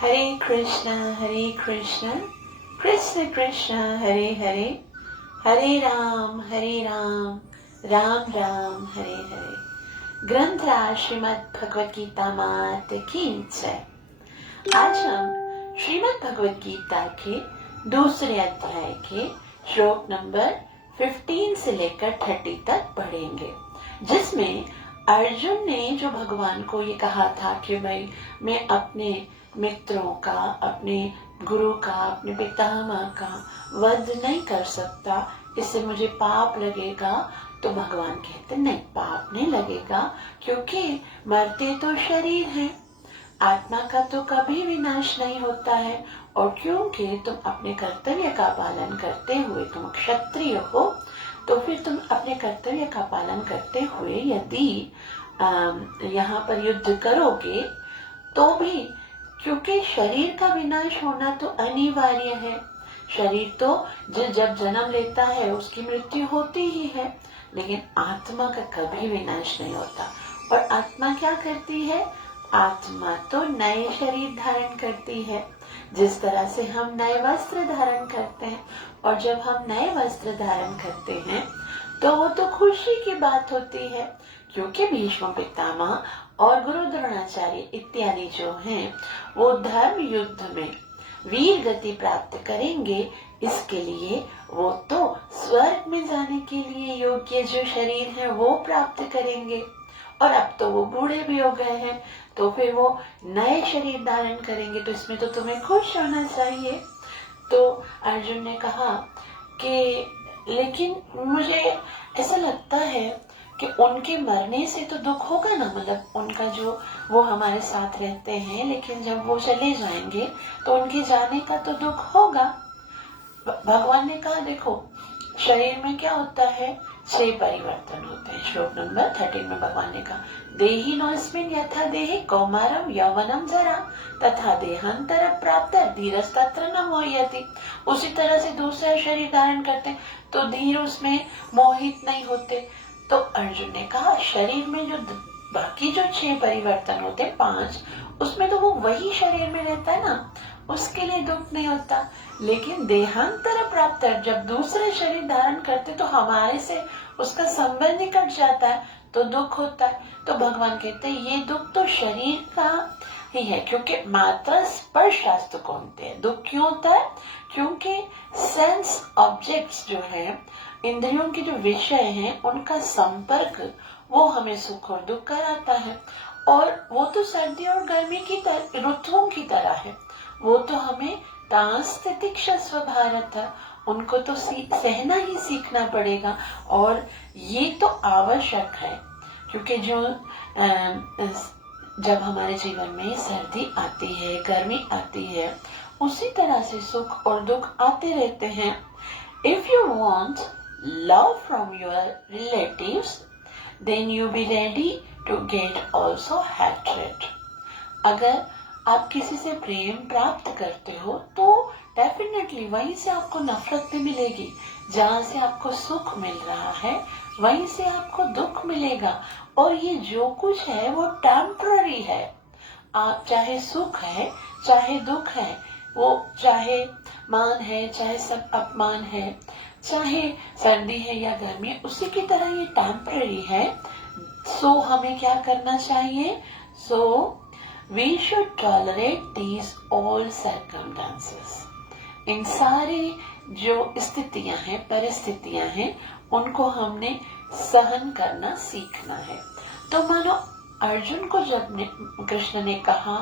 हरे कृष्ण कृष्ण कृष्ण हरे हरे, हरे राम राम राम हरे हरे। ग्रंथराज श्रीमद् भगवद गीता मात की जय। आज हम श्रीमद् भगवद गीता के दूसरे अध्याय के श्लोक नंबर 15 से लेकर 30 तक पढ़ेंगे, जिसमें अर्जुन ने जो भगवान को ये कहा था कि भाई मैं अपने मित्रों का, अपने गुरु का, अपने पितामह का वध नहीं कर सकता, इससे मुझे पाप लगेगा। तो भगवान कहते नहीं, पाप नहीं लगेगा, क्योंकि मरते तो शरीर है, आत्मा का तो कभी विनाश नहीं होता है। और क्योंकि तुम अपने कर्तव्य का पालन करते हुए, तुम क्षत्रिय हो, तो फिर तुम अपने कर्तव्य का पालन करते हुए यदि यहाँ पर युद्ध करोगे तो भी, क्योंकि शरीर का विनाश होना तो अनिवार्य है। शरीर तो जब जन्म लेता है उसकी मृत्यु होती ही है, लेकिन आत्मा का कभी विनाश नहीं होता। और आत्मा क्या करती है? आत्मा तो नए शरीर धारण करती है, जिस तरह से हम नए वस्त्र धारण करते हैं। और जब हम नए वस्त्र धारण करते हैं तो वो तो खुशी की बात होती है, क्योंकि भीष्म पितामह और गुरु द्रोणाचार्य इत्यादि जो हैं वो धर्म युद्ध में वीर गति प्राप्त करेंगे। इसके लिए वो तो स्वर्ग में जाने के लिए योग्य जो शरीर है वो प्राप्त करेंगे। और अब तो वो बूढ़े भी हो गए हैं, तो फिर वो नए शरीर धारण करेंगे, तो इसमें तो तुम्हें खुश होना चाहिए। तो अर्जुन ने कहा कि लेकिन मुझे ऐसा लगता है कि उनके मरने से तो दुख होगा ना, मतलब उनका जो वो हमारे साथ रहते हैं, लेकिन जब वो चले जाएंगे तो उनके जाने का तो दुख होगा। भगवान ने कहा देखो, शरीर में क्या होता है, 6 परिवर्तन होते हैं। श्लोक नंबर 13 में भगवान ने कहा, देहिनोऽस्मिन् यथा देहे कौमारम यौवनम जरा तथा देहांतर प्राप्त धीरस्तत्र न मोह्यति। उसी तरह से दूसरा शरीर धारण करते तो धीर उसमें मोहित नहीं होते। तो अर्जुन ने कहा शरीर में जो बाकी जो 6 परिवर्तन होते, 5, उसमें तो वो वही शरीर में रहता है ना, उसके लिए दुख नहीं होता। लेकिन देहांतर प्राप्त, जब दूसरे शरीर धारण करते तो हमारे से उसका संबंध कट जाता है, तो दुख होता है। तो भगवान कहते हैं ये दुख तो शरीर का ही है, क्योंकि मात्र स्पर्श शास्त्र को होते हैं। दुख क्यों होता है? क्योंकि सेंस ऑब्जेक्ट्स जो है, इंद्रियों के जो विषय हैं, उनका संपर्क वो हमें सुख और दुख कराता है। और वो तो सर्दी और गर्मी की ऋतुओं की तरह है, वो तो हमें तांस्तितिक्षस्व भारत, उनको तो सहना ही सीखना पड़ेगा। और ये तो आवश्यक है, क्योंकि जो जब हमारे जीवन में सर्दी आती है, गर्मी आती है, उसी तरह से सुख और दुख आते रहते हैं। If you want love from your relatives, then you be ready to get also hatred. अगर आप किसी से प्रेम प्राप्त करते हो तो डेफिनेटली वहीं से आपको नफरत भी मिलेगी। जहाँ से आपको सुख मिल रहा है वहीं से आपको दुख मिलेगा। और ये जो कुछ है वो टेम्पररी है। आप चाहे सुख है चाहे दुख है, वो चाहे मान है चाहे सब अपमान है, चाहे सर्दी है या गर्मी, उसी की तरह ये टेम्पररी है। सो हमें क्या करना चाहिए? We should tolerate these all circumstances. इन सारी जो स्थितियां हैं, परिस्थितियां हैं, उनको हमने सहन करना सीखना है। तो मानो अर्जुन को जब कृष्ण ने कहा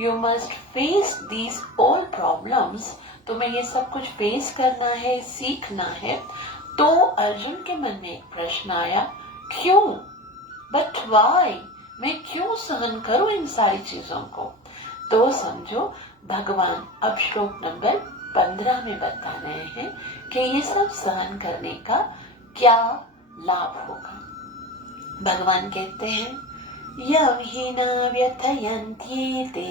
You must face these all problems, तुम्हें ये सब कुछ फेस करना है, सीखना है, तो अर्जुन के मन में एक प्रश्न आया, क्यों? But why? मैं क्यों सहन करूं इन सारी चीजों को? तो समझो भगवान अब श्लोक नंबर 15 में बता रहे हैं कि ये सब सहन करने का क्या लाभ होगा। भगवान कहते हैं, यम हि न व्यथयन्त्येते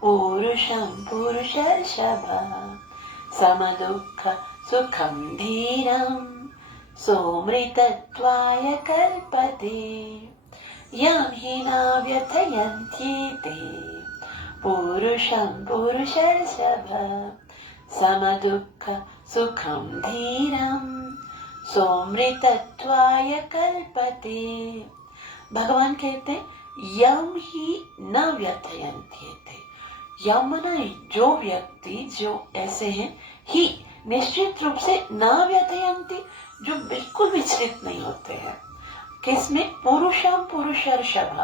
पुरुषं पुरुषर्षभ समदुःख सुखं धीरं सोमृतत्वाय कल्पते। यं हि न व्यथयन्त्येते पुरुषं पुरुषं पुरुषर्षभ समदुःख सुखं धीरं सोमृतत्वाय कल्पते। भगवान कहते हैं यम ही न व्यथयन्ति थे। यम मना जो व्यक्ति जो ऐसे हैं ही निश्चित रूप से न व्यथयन्ति, जो बिल्कुल विचलित नहीं होते हैं। किसमें? पुरुषम पुरुषर्षभ।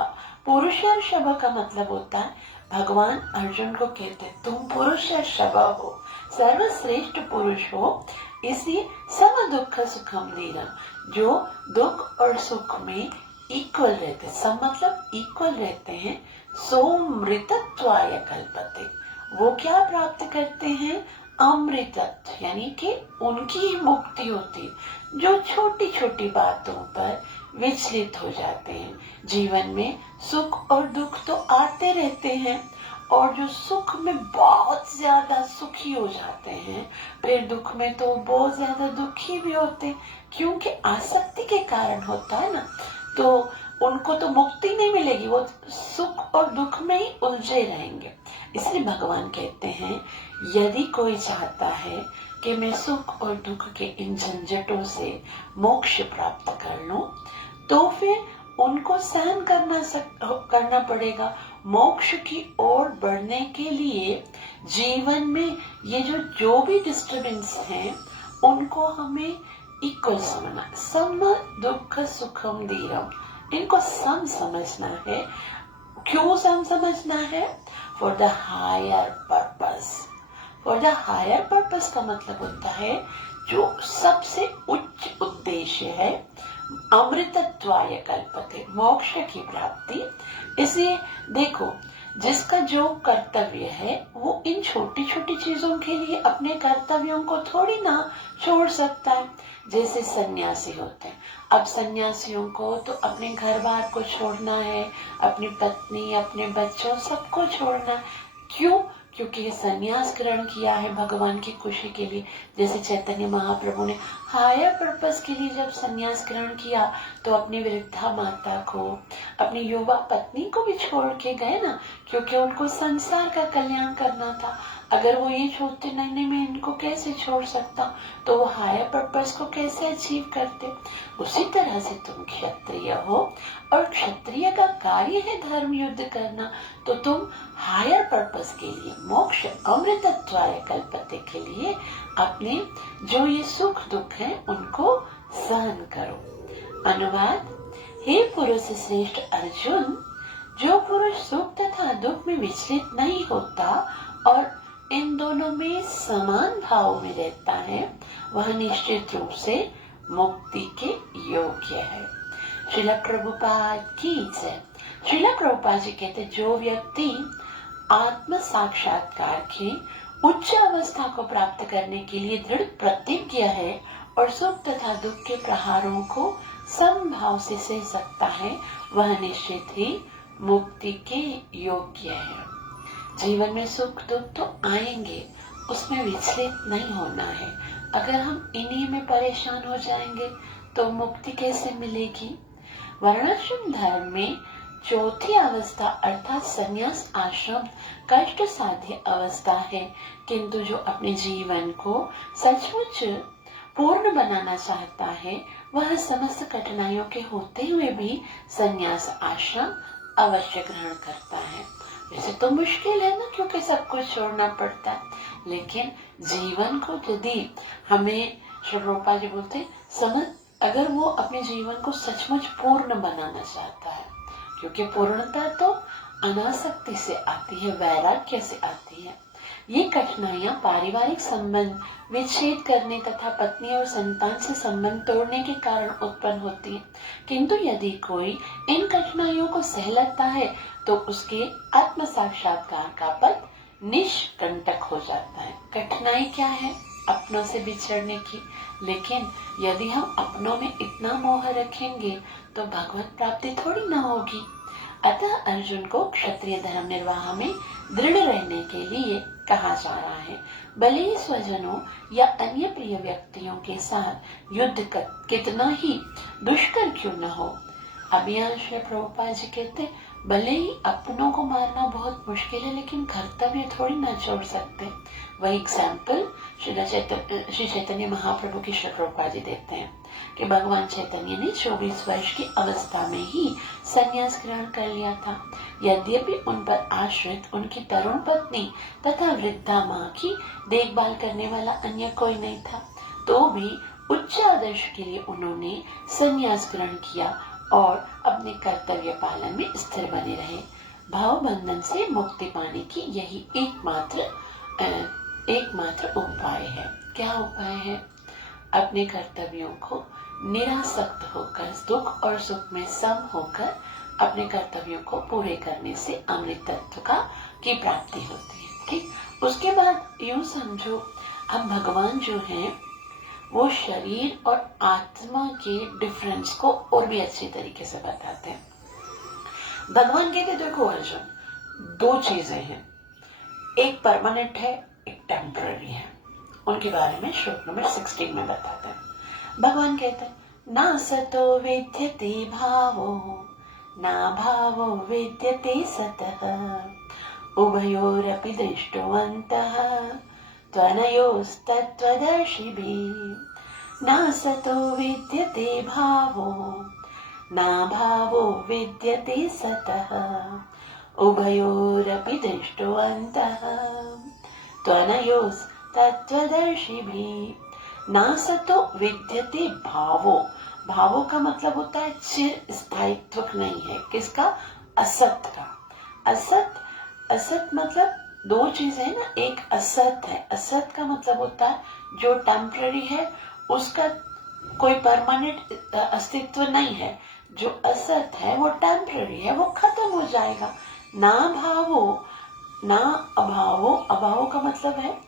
पुरुषर्षभ का मतलब होता है भगवान अर्जुन को कहते तुम पुरुषर्षभ हो, सर्वश्रेष्ठ पुरुष हो, इसलिए सम दुख सुखम धीरम, जो दुख और सुख में इक्वल रहते, सम मतलब इक्वल रहते हैं। सोमृतत्वाय कल्पते, वो क्या प्राप्त करते हैं? अमृतत्व, यानी कि उनकी मुक्ति होती, जो छोटी छोटी बातों पर विचलित हो जाते हैं। जीवन में सुख और दुख तो आते रहते हैं, और जो सुख में बहुत ज्यादा सुखी हो जाते हैं, फिर दुख में तो बहुत ज्यादा दुखी भी होते हैं, क्योंकि आसक्ति के कारण होता है ना, तो उनको तो मुक्ति नहीं मिलेगी, वो सुख और दुख में ही उलझे रहेंगे। इसलिए भगवान कहते हैं यदि कोई चाहता है कि मैं सुख और दुख के इन झंझटों से मोक्ष प्राप्त कर लूं, तो फिर उनको सहन करना पड़ेगा। मोक्ष की ओर बढ़ने के लिए जीवन में ये जो भी डिस्टर्बेंस हैं, उनको हमें इक्वल समझना। सम दुख सुखम धीरम, इनको सम समझना है। क्यों सम समझना है? For the higher purpose. For the higher purpose का मतलब होता है जो सबसे उच्च उद्देश्य है, अमृतत्वाय कल्पते, मोक्ष की प्राप्ति। इसलिए देखो, जिसका जो कर्तव्य है वो इन छोटी छोटी चीजों के लिए अपने कर्तव्यों को थोड़ी ना छोड़ सकता है। जैसे सन्यासी होते हैं, अब सन्यासियों को तो अपने घर बार को छोड़ना है, अपनी पत्नी, अपने बच्चों, सबको छोड़ना है। क्यों? क्योंकि सन्यास ग्रहण किया है भगवान की खुशी के लिए। जैसे चैतन्य महाप्रभु ने हायर पर्पस के लिए जब सन्यास ग्रहण किया, तो अपनी वृद्धा माता को, अपनी युवा पत्नी को भी छोड़ के गए ना, क्योंकि उनको संसार का कल्याण करना था। अगर वो ये सोचते नहीं मैं इनको कैसे छोड़ सकता, तो वो हायर पर्पस को कैसे अचीव करते। उसी तरह से तुम क्षत्रिय हो, और क्षत्रिय का कार्य है धर्म युद्ध करना, तो तुम हायर पर्पस के लिए, मोक्ष अमृतत्वाय कल्पते के लिए अपने जो ये सुख दुख है उनको सहन करो। अनुवाद: हे पुरुष श्रेष्ठ अर्जुन, जो पुरुष सुख तथा दुख में विचलित नहीं होता और इन दोनों में समान भाव में रहता है, वह निश्चित रूप से मुक्ति के योग्य है। श्रील प्रभुपाद की जय। श्रील प्रभुपाद जी कहते, जो व्यक्ति आत्म साक्षात्कार की उच्च अवस्था को प्राप्त करने के लिए दृढ़ प्रतिज्ञ है और सुख तथा दुख के प्रहारों को समभाव से सह सकता है, वह निश्चित ही मुक्ति के योग्य है। जीवन में सुख दुख तो आएंगे, उसमें विचलित नहीं होना है। अगर हम इन्हीं में परेशान हो जाएंगे तो मुक्ति कैसे मिलेगी? वर्णाश्रम धर्म में चौथी अवस्था अर्थात संन्यास आश्रम कष्ट साध्य अवस्था है, किंतु जो अपने जीवन को सचमुच पूर्ण बनाना चाहता है, वह समस्त कठिनाइयों के होते हुए भी संन्यास आश्रम अवश्य ग्रहण करता है। वैसे तो मुश्किल है ना, क्योंकि सब कुछ छोड़ना पड़ता है, लेकिन जीवन को यदि हमें, श्री रूपा जी बोलते समझ, अगर वो अपने जीवन को सचमुच पूर्ण बनाना चाहता है, क्योंकि पूर्णता तो अनासक्ति से आती है, वैराग्य से आती है। ये कठिनाइयां पारिवारिक संबंध विच्छेद करने तथा पत्नी और संतान से संबंध तोड़ने के कारण उत्पन्न होती है, किंतु यदि कोई इन कठिनाइयों को सह लेता है तो उसके आत्म साक्षात्कार का पथ निष्कंटक हो जाता है। कठिनाई क्या है? अपनों से बिछड़ने की, लेकिन यदि हम अपनों में इतना मोह रखेंगे तो भगवत प्राप्ति थोड़ी ना होगी। अतः अर्जुन को क्षत्रिय धर्म निर्वाह में दृढ़ रहने के लिए कहा जा रहा है। भले ही स्वजनों या अन्य प्रिय व्यक्तियों के साथ युद्ध कितना ही दुष्कर क्यों न हो। अभी यहाँ श्री प्रभुपाद जी कहते, भले ही अपनों को मारना बहुत मुश्किल है, लेकिन कर्तव्य थोड़ी ना छोड़ सकते। वही एग्जाम्पल श्री चैतन्य महाप्रभु की श्री प्रभुपाद जी देते हैं कि भगवान चैतन्य ने 24 वर्ष की अवस्था में ही संन्यास ग्रहण कर लिया था। यद्यपि उन पर आश्रित उनकी तरुण पत्नी तथा वृद्धा माँ की देखभाल करने वाला अन्य कोई नहीं था, तो भी उच्च आदर्श के लिए उन्होंने संन्यास ग्रहण किया और अपने कर्तव्य पालन में स्थिर बने रहे। भाव बंधन से मुक्ति पाने की यही एकमात्र उपाय है। क्या उपाय है? अपने कर्तव्यों को निरासक्त होकर, दुख और सुख में सम होकर अपने कर्तव्यों को पूरे करने से अमृत तत्व की प्राप्ति होती है। ठीक, उसके बाद यूं समझो, अब भगवान जो हैं वो शरीर और आत्मा के डिफरेंस को और भी अच्छी तरीके से बताते हैं। भगवान कहते देखो अर्जुन, दो चीजें हैं, एक परमानेंट है, एक टेम्पररी है। उनके बारे में श्लोक नंबर 16 में बताते हैं। भगवान कहते हैं ना सतो विद्यते भावो ना भावो विद्यते सतः उभयोरपि दृष्टवन्तः त्वनयोस्तत्त्वदर्शिभिः न सतो विद्यते भावो न भावो विद्यते सतः उभयोरपि दृष्टवन्तः त्वनयोस्तत्त्वदर्शिभिः। न सतो विद्यते भावो, भावो का मतलब होता है चिर स्थायित्व नहीं है। किसका? असत का। असत मतलब दो चीजें है ना, एक असत है। असत का मतलब होता है जो टेम्पररी है, उसका कोई परमानेंट अस्तित्व नहीं है। जो असत है वो टेम्पररी है, वो खत्म हो जाएगा। ना भावो ना अभावो, अभावो का मतलब है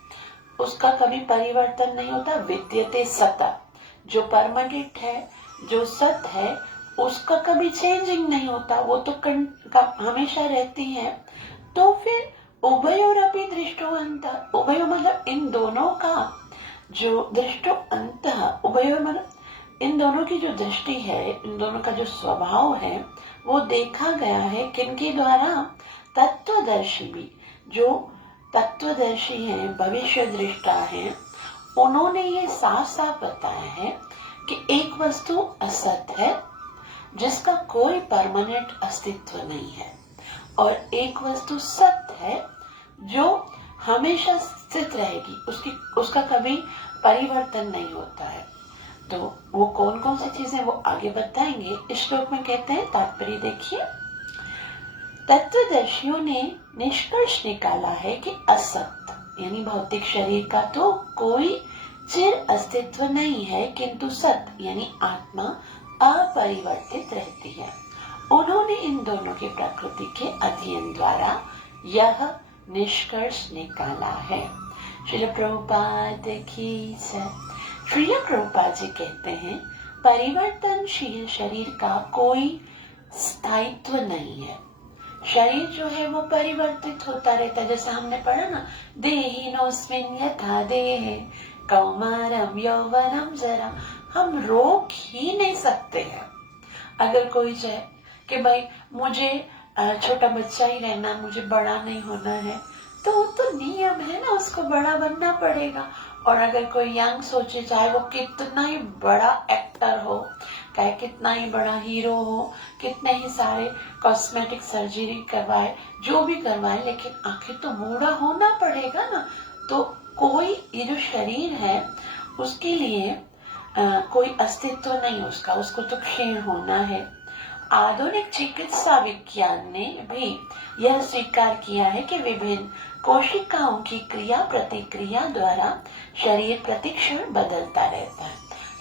उसका कभी परिवर्तन नहीं होता। विद्यते सत, जो परमानेंट है, जो सत है, उसका कभी चेंजिंग नहीं होता, वो तो हमेशा रहती है। तो फिर उभयोरपि दृष्टवंत, उभयो मतलब इन दोनों का जो दृष्टो अंत, उभयो मतलब इन दोनों की जो दृष्टि है, इन दोनों का जो स्वभाव है, वो देखा गया है किनके द्वारा? तत्वदर्शी भी, जो तत्वदर्शी हैं, भविष्य दृष्टा हैं, उन्होंने ये साफ साफ बताया है कि एक वस्तु असत है जिसका कोई परमानेंट अस्तित्व नहीं है, और एक वस्तु सत्य है जो हमेशा स्थित रहेगी, उसका कभी परिवर्तन नहीं होता है। तो वो कौन कौन सी चीजें वो आगे बताएंगे। इस श्लोक में कहते हैं, तात्पर्य देखिए, तत्वदर्शियों ने निष्कर्ष निकाला है कि असत यानी भौतिक शरीर का तो कोई चिर अस्तित्व नहीं है, किंतु सत्य यानी आत्मा अपरिवर्तित रहती है। उन्होंने इन दोनों की प्रकृति के अध्ययन द्वारा यह निष्कर्ष निकाला है। श्रील प्रभुपाद की जय। श्रील प्रभुपाद जी कहते हैं, परिवर्तनशील शरीर का कोई स्थायित्व नहीं है। शरीर जो है वो परिवर्तित होता रहता है। जैसे हमने पढ़ा ना, देहिनोऽस्मिन् यथा देहे कौमारम यौवनम जरा, हम रोक ही नहीं सकते हैं। अगर कोई चाहे कि भाई मुझे छोटा बच्चा ही रहना, मुझे बड़ा नहीं होना है, तो नियम है ना, उसको बड़ा बनना पड़ेगा। और अगर कोई यंग सोचे, चाहे वो कितना ही बड़ा एक्टर हो, चाहे कितना ही बड़ा हीरो हो, कितने ही सारे कॉस्मेटिक सर्जरी करवाए, जो भी करवाए, लेकिन आखिर तो बूढ़ा होना पड़ेगा ना। तो कोई ये जो शरीर है उसके लिए कोई अस्तित्व नहीं उसको तो क्षीण होना है। आधुनिक चिकित्सा विज्ञान ने भी यह स्वीकार किया है कि विभिन्न कोशिकाओं की क्रिया प्रतिक्रिया द्वारा शरीर प्रतिक्षण बदलता रहता है।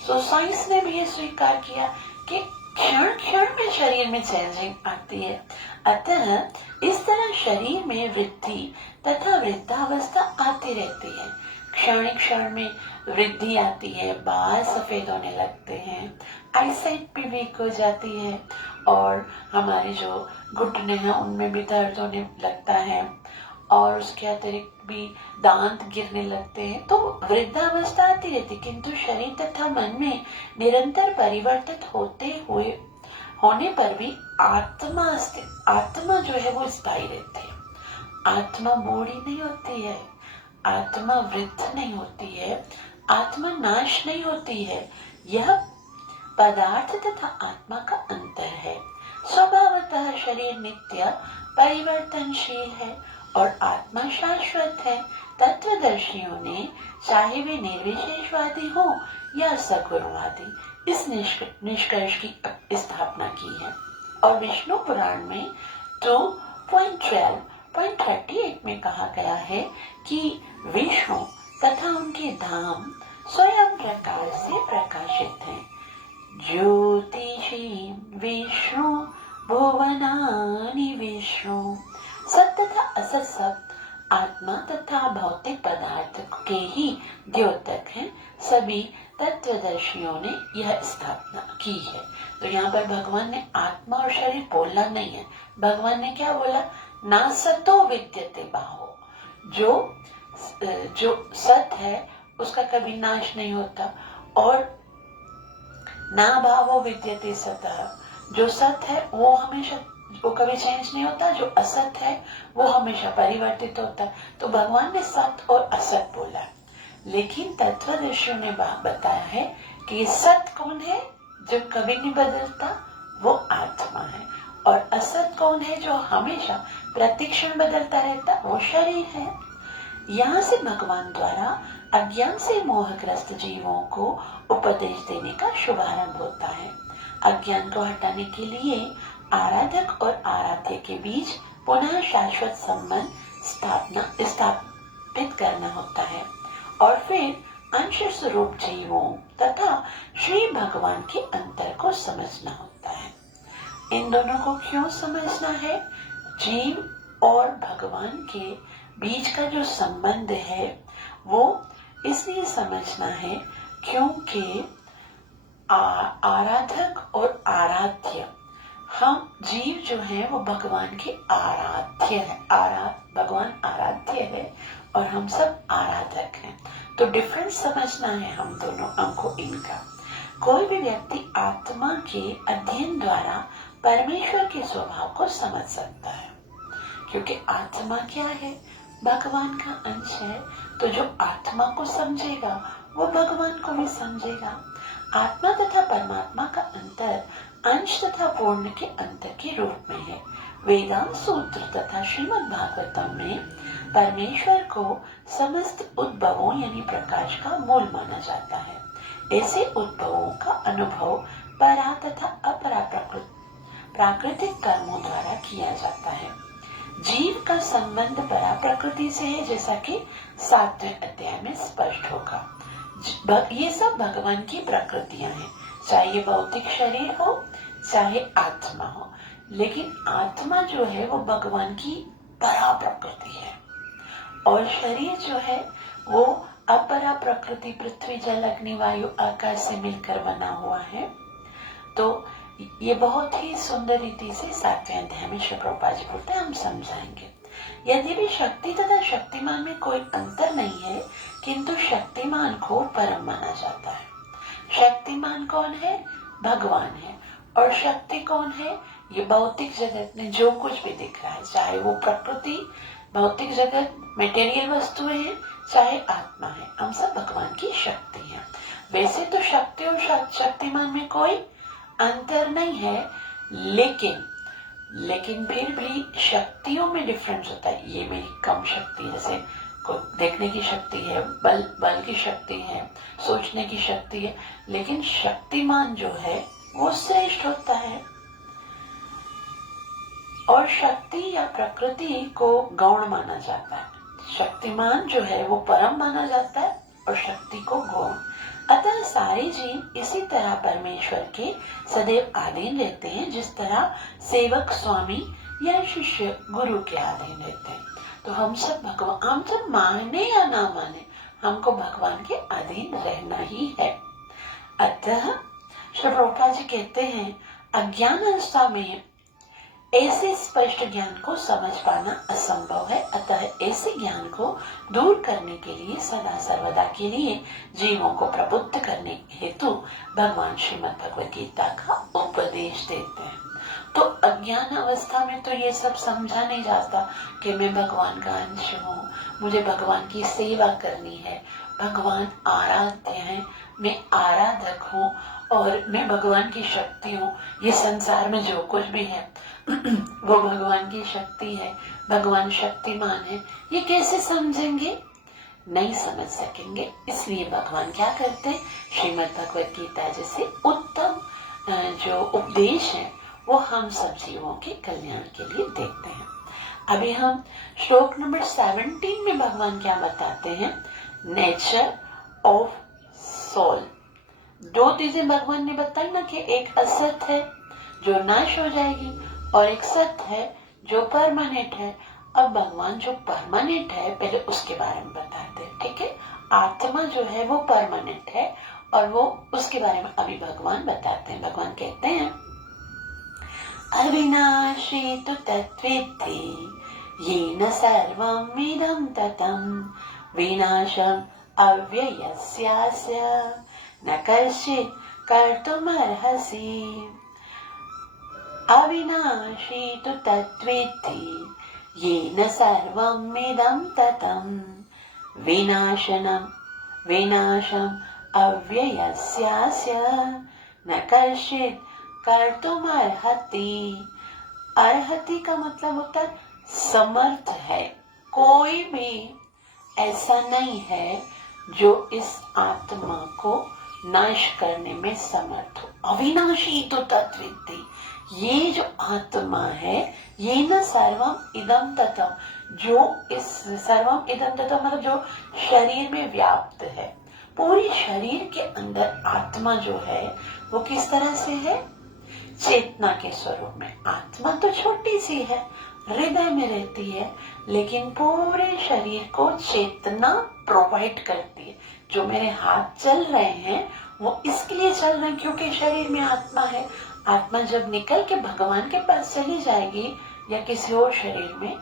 सो साइंस ने भी यह स्वीकार किया कि क्षण क्षण में शरीर में चेंजिंग आती है। अतः इस तरह शरीर में वृद्धि तथा वृद्धावस्था आती रहती है। क्षण क्षण में वृद्धि आती है, बाल सफेद होने लगते हैं, आईसाइट भी वीक हो जाती है, और हमारे जो घुटने हैं उनमें भी दर्द होने लगता है, और उसके अतिरिक्त भी दांत गिरने लगते हैं। तो वृद्धावस्था आती रहती, किंतु शरीर तथा मन में निरंतर परिवर्तित होने पर भी आत्मा जो है वो स्थायी रहती है। आत्मा बूढ़ी नहीं होती है, आत्मा वृद्ध नहीं होती है, आत्मा नाश नहीं होती है। यह पदार्थ तथा आत्मा का अंतर है। स्वभावतः शरीर नित्य परिवर्तनशील है और आत्मा शाश्वत है। तत्वदर्शियों ने चाहे वे निर्विशेषवादी हो या सगुणवादी इस निष्कर्ष की स्थापना की है। और विष्णु पुराण में 2.12.38 में कहा गया है कि विष्णु तथा उनके धाम स्वयं प्रकाश से प्रकाशित हैं। ज्योतिषी विष्णु भुवनानि विष्णु। सत्य तथा असत सब आत्मा तथा भौतिक पदार्थ के ही द्योतक हैं। सभी तत्वदर्शियों ने यह स्थापना की है। तो यहाँ पर भगवान ने आत्मा और शरीर बोला नहीं है। भगवान ने क्या बोला? ना सतो विद्यते बाहो। जो सत है उसका कभी नाश नहीं होता, और ना भावो विद्यते सतः। जो सत है वो हमेशा, वो कभी चेंज नहीं होता। जो असत है वो हमेशा परिवर्तित होता है। तो भगवान ने सत और असत बोला, लेकिन तत्वदर्शियों ने बताया है कि सत कौन है? जो कभी नहीं बदलता, वो आत्मा है। और असत कौन है? जो हमेशा प्रतिक्षण बदलता रहता, वो शरीर है। यहाँ से भगवान द्वारा अज्ञान से मोहग्रस्त जीवों को उपदेश देने का शुभारंभ होता है। अज्ञान को हटाने के लिए आराधक और आराध्य के बीच पुनः शाश्वत संबंध स्थापित करना होता है, और फिर अंश स्वरूप जीवों तथा श्री भगवान के अंतर को समझना होता है। इन दोनों को क्यों समझना है? जीव और भगवान के बीच का जो संबंध है वो इसलिए समझना है क्योंकि आराधक और आराध्य, हम जीव जो है वो भगवान के आराध्य है। भगवान आराध्य है और हम सब आराधक हैं। तो डिफरेंस समझना है हम दोनों अंकों इनका। कोई भी व्यक्ति आत्मा के अध्ययन द्वारा परमेश्वर के स्वभाव को समझ सकता है, क्योंकि आत्मा क्या है? भगवान का अंश है। तो जो आत्मा को समझेगा वो भगवान को भी समझेगा। आत्मा तथा परमात्मा का अंतर अंश तथा पूर्ण के अंतर के रूप में है। वेदांत सूत्र तथा श्रीमद् भागवतम में परमेश्वर को समस्त उद्भवों यानी प्रकाश का मूल माना जाता है। ऐसे उद्भवों का अनुभव परा तथा अपरा प्राकृतिक कर्मों द्वारा किया जाता है। जीव का संबंध परा प्रकृति से है, जैसा कि 7वें अध्याय में स्पष्ट होगा। ये सब भगवान की प्रकृतियां हैं, चाहे ये भौतिक शरीर हो चाहे आत्मा हो। लेकिन आत्मा जो है वो भगवान की परा प्रकृति है, और शरीर जो है वो अपरा प्रकृति पृथ्वी जल अग्नि वायु आकाश से मिलकर बना हुआ है। तो ये बहुत ही सुंदर रीति से 7वें अध्याय में श्री प्रभुपाद जी बोलते हैं, हम समझाएंगे। यदि भी शक्ति तथा शक्तिमान में कोई अंतर नहीं है, किंतु शक्तिमान को परम माना जाता है। शक्तिमान कौन है? भगवान है। और शक्ति कौन है? ये भौतिक जगत में जो कुछ भी दिख रहा है, चाहे वो प्रकृति, भौतिक जगत, मटेरियल वस्तुएं हैं, चाहे आत्मा है, हम सब भगवान की शक्ति है। वैसे तो शक्ति और शक्तिमान में कोई अंतर नहीं है, लेकिन फिर भी शक्तियों में डिफरेंस होता है। ये मेरी कम शक्ति, जैसे देखने की शक्ति है, बल की शक्ति है, सोचने की शक्ति है, लेकिन शक्तिमान जो है वो श्रेष्ठ होता है। और शक्ति या प्रकृति को गौण माना जाता है। शक्तिमान जो है वो परम माना जाता है और शक्ति को गौण। अतः सारे जीव इसी तरह परमेश्वर के सदैव अधीन रहते हैं, जिस तरह सेवक स्वामी या शिष्य गुरु के अधीन रहते हैं। तो हम सब माने या ना माने, हमको भगवान के अधीन रहना ही है। अतः श्री प्रभुपाद जी कहते हैं, अज्ञान अवस्था में ऐसे स्पष्ट ज्ञान को समझ पाना असंभव है। अतः ऐसे ज्ञान को दूर करने के लिए सदा सर्वदा के लिए जीवों को प्रबुद्ध करने हेतु भगवान श्रीमद् भगवद गीता का उपदेश देते हैं। तो अज्ञान अवस्था में तो ये सब समझा नहीं जाता कि मैं भगवान का अंश हूँ, मुझे भगवान की सेवा करनी है, भगवान आराध्य है, मैं आराधक हूँ और मैं भगवान की शक्ति हूँ। ये संसार में जो कुछ भी है वो भगवान की शक्ति है, भगवान शक्तिमान है। ये कैसे समझेंगे? नहीं समझ सकेंगे। इसलिए भगवान क्या करते हैं, श्रीमद् भगवद गीता जैसे उत्तम जो उपदेश है वो हम सब जीवों के कल्याण के लिए देखते हैं। अभी हम श्लोक नंबर 17 में भगवान क्या बताते हैं, नेचर ऑफ सोल। दो चीजें भगवान ने बताई ना, कि एक असत है जो नाश हो जाएगी और एक सत्य है जो परमानेंट है। अब भगवान जो परमानेंट है पहले उसके बारे में बताते हैं, ठीक है। आत्मा जो है वो परमानेंट है और वो उसके बारे में अभी भगवान बताते हैं। भगवान कहते हैं अविनाशी तु तत्विद्धि येन सर्वम् इदं ततं विनाशम् अव्ययस्यास्य न कश्चित् कर्तुमर्हसि। अविनाशी तु तत्विद्धि येन सर्वम् इदं ततं विनाशम् अव्ययस्यास्य न कश्चित् कर्तुमर्हति। अर्हति का मतलब होता है समर्थ है। कोई भी ऐसा नहीं है जो इस आत्मा को नाश करने में समर्थ हो। अविनाशी तो तत्विद्धि, ये जो आत्मा है ये न सर्वम इदम ततम, जो इस सर्वम इदम ततम मतलब जो शरीर में व्याप्त है, पूरी शरीर के अंदर आत्मा जो है वो किस तरह से है, चेतना के स्वरूप में। आत्मा तो छोटी सी है, हृदय में रहती है, लेकिन पूरे शरीर को चेतना प्रोवाइड करती है। जो मेरे हाथ चल रहे हैं वो इसके लिए चल रहे हैं क्योंकि शरीर में आत्मा है। आत्मा जब निकल के भगवान के पास चली जाएगी या किसी और शरीर में,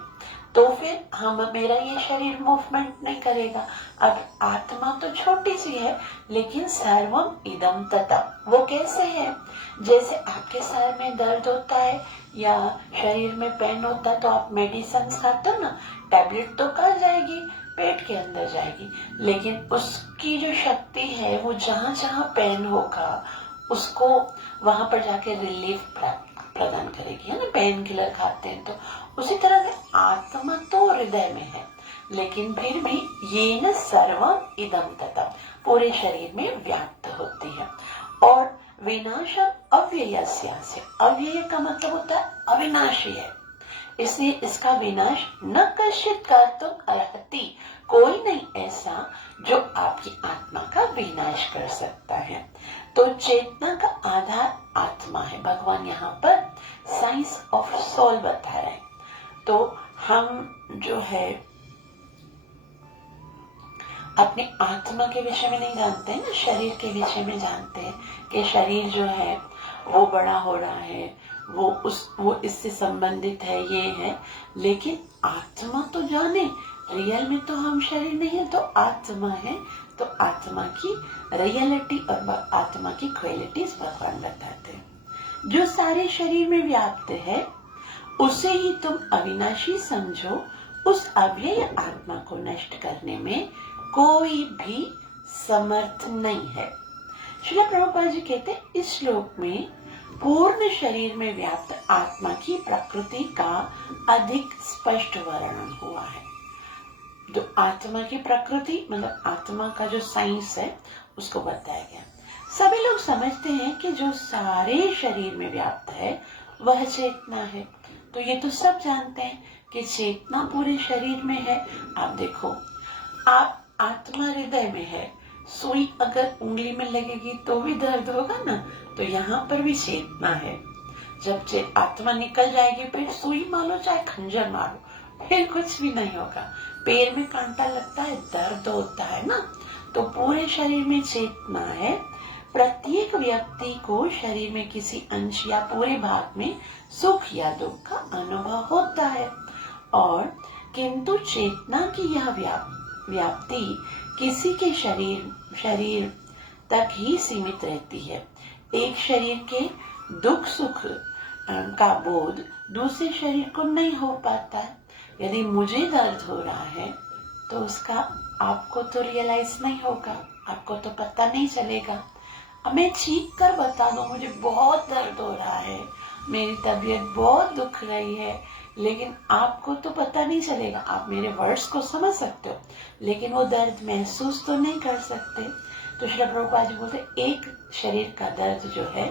तो फिर मेरा ये शरीर मूवमेंट नहीं करेगा। अब आत्मा तो छोटी सी है लेकिन सर्वम इदम ततम, वो कैसे है, जैसे आपके सर में दर्द होता है या शरीर में पेन होता है तो आप मेडिसिन खाते हो ना, टैबलेट तो कहाँ जाएगी, पेट के अंदर जाएगी, लेकिन उसकी जो शक्ति है वो जहाँ जहाँ पेन होगा उसको वहां पर जाके रिलीफ प्रदान करेगी, है ना। पेन किलर खाते हैं तो उसी तरह से आत्मा तो हृदय में है, लेकिन फिर भी ये न सर्वम इदम ततम पूरे शरीर में व्याप्त होती है। और विनाशम अव्ययस्यास्य, अव्यय का मतलब होता है अविनाशी है, इसलिए इसका विनाश न कश्चित् कर्तुम् अर्हति, कोई नहीं ऐसा जो आपकी आत्मा का विनाश कर सकता है। तो चेतना का आधार आत्मा है। भगवान यहाँ पर साइंस ऑफ सोल बता रहे हैं। तो हम जो है अपने आत्मा के विषय में नहीं जानते हैं ना, शरीर के विषय में जानते हैं कि शरीर जो है वो बड़ा हो रहा है, वो इससे संबंधित है, ये है, लेकिन आत्मा तो जाने, रियल में तो हम शरीर नहीं है, तो आत्मा है। तो आत्मा की रियलिटी और आत्मा की क्वालिटीज भगवान बताते हैं। जो सारे शरीर में व्याप्त है उसे ही तुम अविनाशी समझो, उस अव्यय आत्मा को नष्ट करने में कोई भी समर्थ नहीं है। श्रील प्रभुपाद जी कहते हैं इस श्लोक में पूर्ण शरीर में व्याप्त आत्मा की प्रकृति का अधिक स्पष्ट वर्णन हुआ है। जो आत्मा की प्रकृति मतलब आत्मा का जो साइंस है उसको बताया गया। सभी लोग समझते हैं कि जो सारे शरीर में व्याप्त है वह चेतना है, तो ये तो सब जानते हैं कि चेतना पूरे शरीर में है। आप देखो, आप आत्मा हृदय में है, सुई अगर उंगली में लगेगी तो भी दर्द होगा ना, तो यहाँ पर भी चेतना है। जब आत्मा निकल जाएगी फिर सुई मारो चाहे खंजर मारो फिर कुछ भी नहीं होगा। पैर में कांटा लगता है, दर्द होता है ना, तो पूरे शरीर में चेतना है, प्रत्येक व्यक्ति को शरीर में किसी अंश या पूरे भाग में सुख या दुख का अनुभव होता है, और किंतु चेतना की यह व्याप्ति किसी के शरीर तक ही सीमित रहती है। एक शरीर के दुख सुख का बोध दूसरे शरीर को नहीं हो पाता। यदि मुझे दर्द हो रहा है तो उसका आपको तो रियलाइज नहीं होगा, आपको तो पता नहीं चलेगा। अब मैं चीख कर बता दूं मुझे बहुत दर्द हो रहा है, मेरी तबीयत बहुत दुख रही है, लेकिन आपको तो पता नहीं चलेगा। आप मेरे वर्ड्स को समझ सकते हो लेकिन वो दर्द महसूस तो नहीं कर सकते। तो श्री प्रभुपाद जी बोलते एक शरीर का दर्द जो है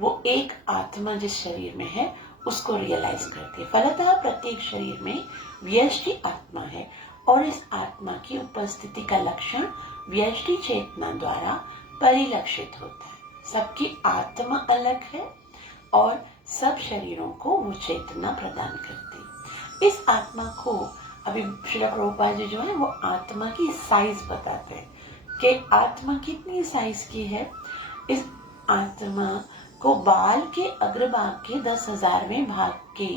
वो एक आत्मा जिस शरीर में है उसको रियलाइज करती है। फलतः प्रत्येक शरीर में व्यष्टि आत्मा है और इस आत्मा की उपस्थिति का लक्षण व्यष्टि चेतना द्वारा परिलक्षित होता है। सबकी आत्मा अलग है और सब शरीरों को वो चेतना प्रदान करती है। इस आत्मा को अभी श्री प्रभुपाद जी जो है वो आत्मा की साइज बताते हैं कि आत्मा कितनी साइज की है। इस आत्मा को बाल के अग्रभाग के 10,000वें भाग के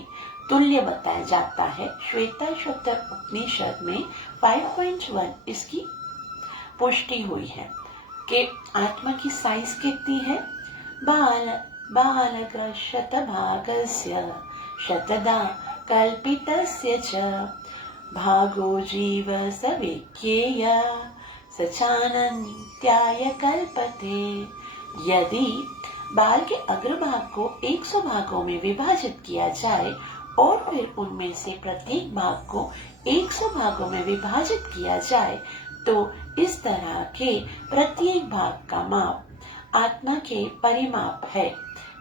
तुल्य बताया जाता है। श्वेताश्वतर उपनिषद में 5.1 इसकी पुष्टि हुई है कि आत्मा की साइज कितनी है। बालक शतभागस्य शतदा कल्पितस्य च भागो जीव सविज्ञेय सचानन्त्याय कल्पते। यदि बाल के अग्रभाग को 100 भागों में विभाजित किया जाए और फिर उनमें से प्रत्येक भाग को 100 भागों में विभाजित किया जाए तो इस तरह के प्रत्येक भाग का माप आत्मा के परिमाप है।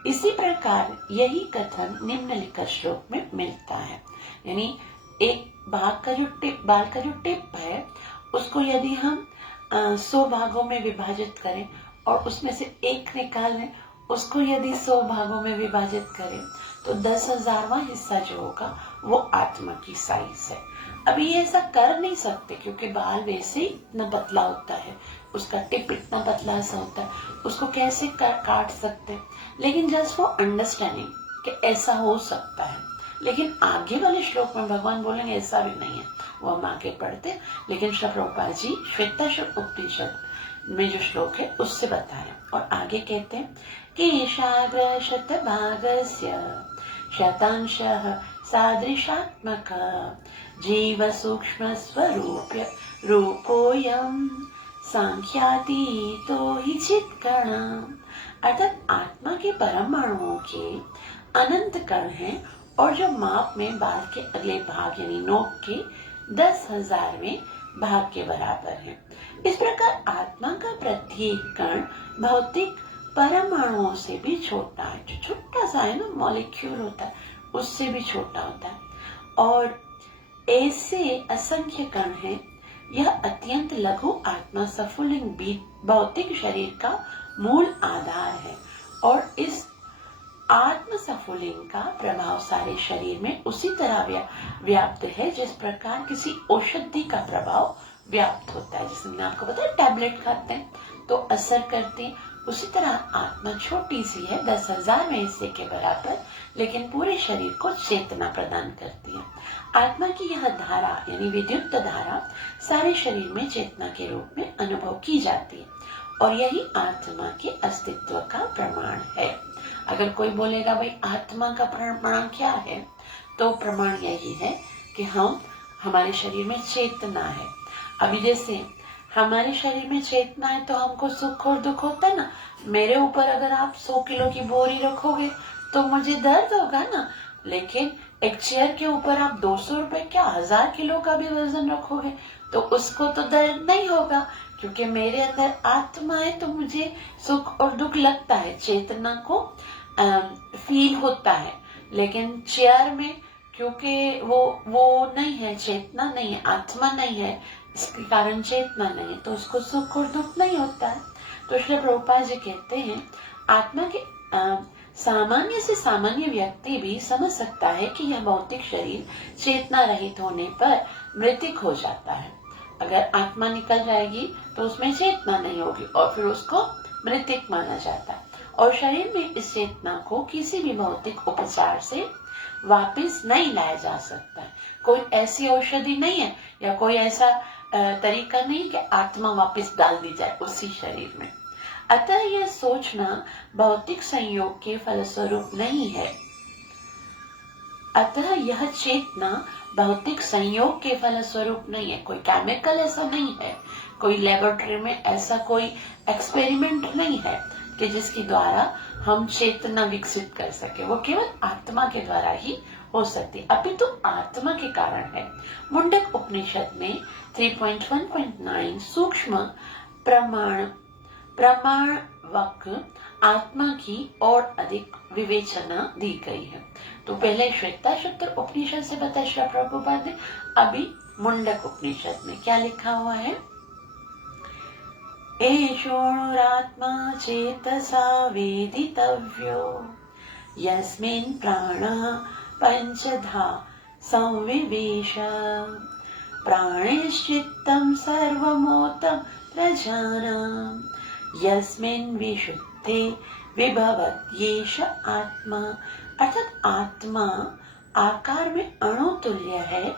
इसी प्रकार यही कथन निम्नलिखित श्लोक में मिलता है। यानी एक भाग का जो टिप है उसको यदि हम 100 भागों में विभाजित करें और उसमें से एक निकाल लें, उसको यदि 100 भागों में विभाजित करें तो 10,000वां हिस्सा जो होगा वो आत्मा की साइज है। अभी ये ऐसा कर नहीं सकते क्योंकि बाल वैसे ही इतना पतला होता है, उसका टिप इतना पतला सा होता है, उसको कैसे काट सकते। लेकिन जस्ट फॉर अंडरस्टैंडिंग कि ऐसा हो सकता है। लेकिन आगे वाले श्लोक में भगवान बोलेंगे ऐसा भी नहीं है, वो हम आगे पढ़ते। लेकिन श्री प्रभुपाद जी श्वेताश्वतर उपनिषद में जो श्लोक है उससे बताया और आगे कहते हैं कि शाग्र शतभागस्य शतांशः सादृशात्मक जीव सूक्ष्म स्वरूप्य रूपोयम सांख्यातीतो हि चित्कण। अर्थात आत्मा के परमाणुओं के अनंत कण हैं और जो माप में बाल के अगले भाग यानी नोक के 10,000वें भाग के बराबर है। इस प्रकार आत्मा का प्रत्येक कण भौतिक परमाणुओं से भी छोटा है। जो छोटा सा है ना मॉलिक्यूल होता है उससे भी छोटा होता है और ऐसे असंख्य कण हैं। यह अत्यंत लघु आत्मा सफुलिंग भौतिक शरीर का मूल आधार है और इस आत्म सफुलिंग का प्रभाव सारे शरीर में उसी तरह व्याप्त है जिस प्रकार किसी औषधि का प्रभाव व्याप्त होता है। जैसे मैंने आपको बताया टैबलेट खाते हैं तो असर करती है, उसी तरह आत्मा छोटी सी है 10,000वें हिस्से के बराबर, लेकिन पूरे शरीर को चेतना प्रदान करती है। आत्मा की यह धारा यानी विद्युत धारा सारे शरीर में चेतना के रूप में अनुभव की जाती है और यही आत्मा के अस्तित्व का प्रमाण है। अगर कोई बोलेगा भाई आत्मा का प्रमाण क्या है, तो प्रमाण यही है कि हमारे शरीर में चेतना है। अभी जैसे हमारे शरीर में चेतना है तो हमको सुख और दुख होता है ना। मेरे ऊपर अगर आप 100 किलो की बोरी रखोगे तो मुझे दर्द होगा ना, लेकिन एक चेयर के ऊपर आप 200 रुपए क्या 1000 किलो का भी वजन रखोगे तो उसको तो दर्द नहीं होगा क्योंकि मेरे अंदर आत्मा है तो मुझे सुख और दुख लगता है, चेतना को फील होता है। लेकिन चेयर में क्योंकि वो नहीं है, चेतना नहीं है, आत्मा नहीं है, इसके कारण चेतना नहीं है तो उसको सुख और दुख नहीं होता है। तो श्री प्रभुपाद जी कहते हैं आत्मा के सामान्य से सामान्य व्यक्ति भी समझ सकता है कि यह भौतिक शरीर चेतना रहित होने पर मृतिक हो जाता है। अगर आत्मा निकल जाएगी तो उसमें चेतना नहीं होगी और फिर उसको मृतिक माना जाता है और शरीर में इस चेतना को किसी भी भौतिक उपचार से वापस नहीं लाया जा सकता है। कोई ऐसी औषधि नहीं है या कोई ऐसा तरीका नहीं कि आत्मा वापस डाल दी जाए उसी शरीर में। अतः यह सोचना भौतिक संयोग के फलस्वरूप नहीं है। अतः यह चेतना भौतिक संयोग के फलस्वरूप नहीं है। कोई केमिकल ऐसा नहीं है, कोई लेबोरेटरी में ऐसा कोई एक्सपेरिमेंट नहीं है कि जिसके द्वारा हम चेतना विकसित कर सके। वो केवल आत्मा के द्वारा ही हो सकती, अपितु आत्मा के कारण है। मुंडक उपनिषद में 3.1.9 सूक्ष्म प्रमाणवक आत्मा की और अधिक विवेचना दी गई है। तो पहले श्वेताश्वतर उपनिषद से बताया श्री प्रभुपाद ने, अभी मुंडक उपनिषद में क्या लिखा हुआ है? एषोऽणुरात्मा चेतसा वेदितव्यो यस्मिन् प्राणः पंचधा संविवेश प्राणैश्चित्तं सर्वमोतं प्रजानाम् यस्मिन् विशुद्धे विभवत्येष आत्मा। अर्थात आत्मा आकार में अणु तुल्य है,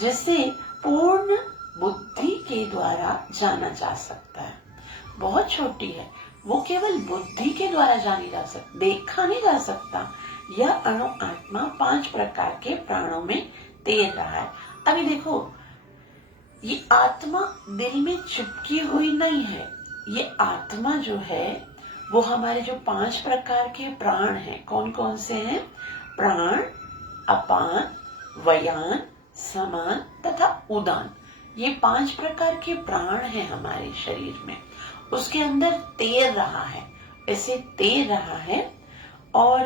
जिसे पूर्ण बुद्धि के द्वारा जाना जा सकता है। बहुत छोटी है, वो केवल बुद्धि के द्वारा जानी जा सकती, देखा नहीं जा सकता। यह अणु आत्मा 5 प्रकार के प्राणों में तैर रहा है। अभी देखो, ये आत्मा दिल में चिपकी हुई नहीं है। ये आत्मा जो है वो हमारे जो 5 प्रकार के प्राण हैं, कौन कौन से हैं? प्राण, अपान, व्यान, समान तथा उदान। ये 5 प्रकार के प्राण हैं हमारे शरीर में। उसके अंदर तैर रहा है, ऐसे तैर रहा है और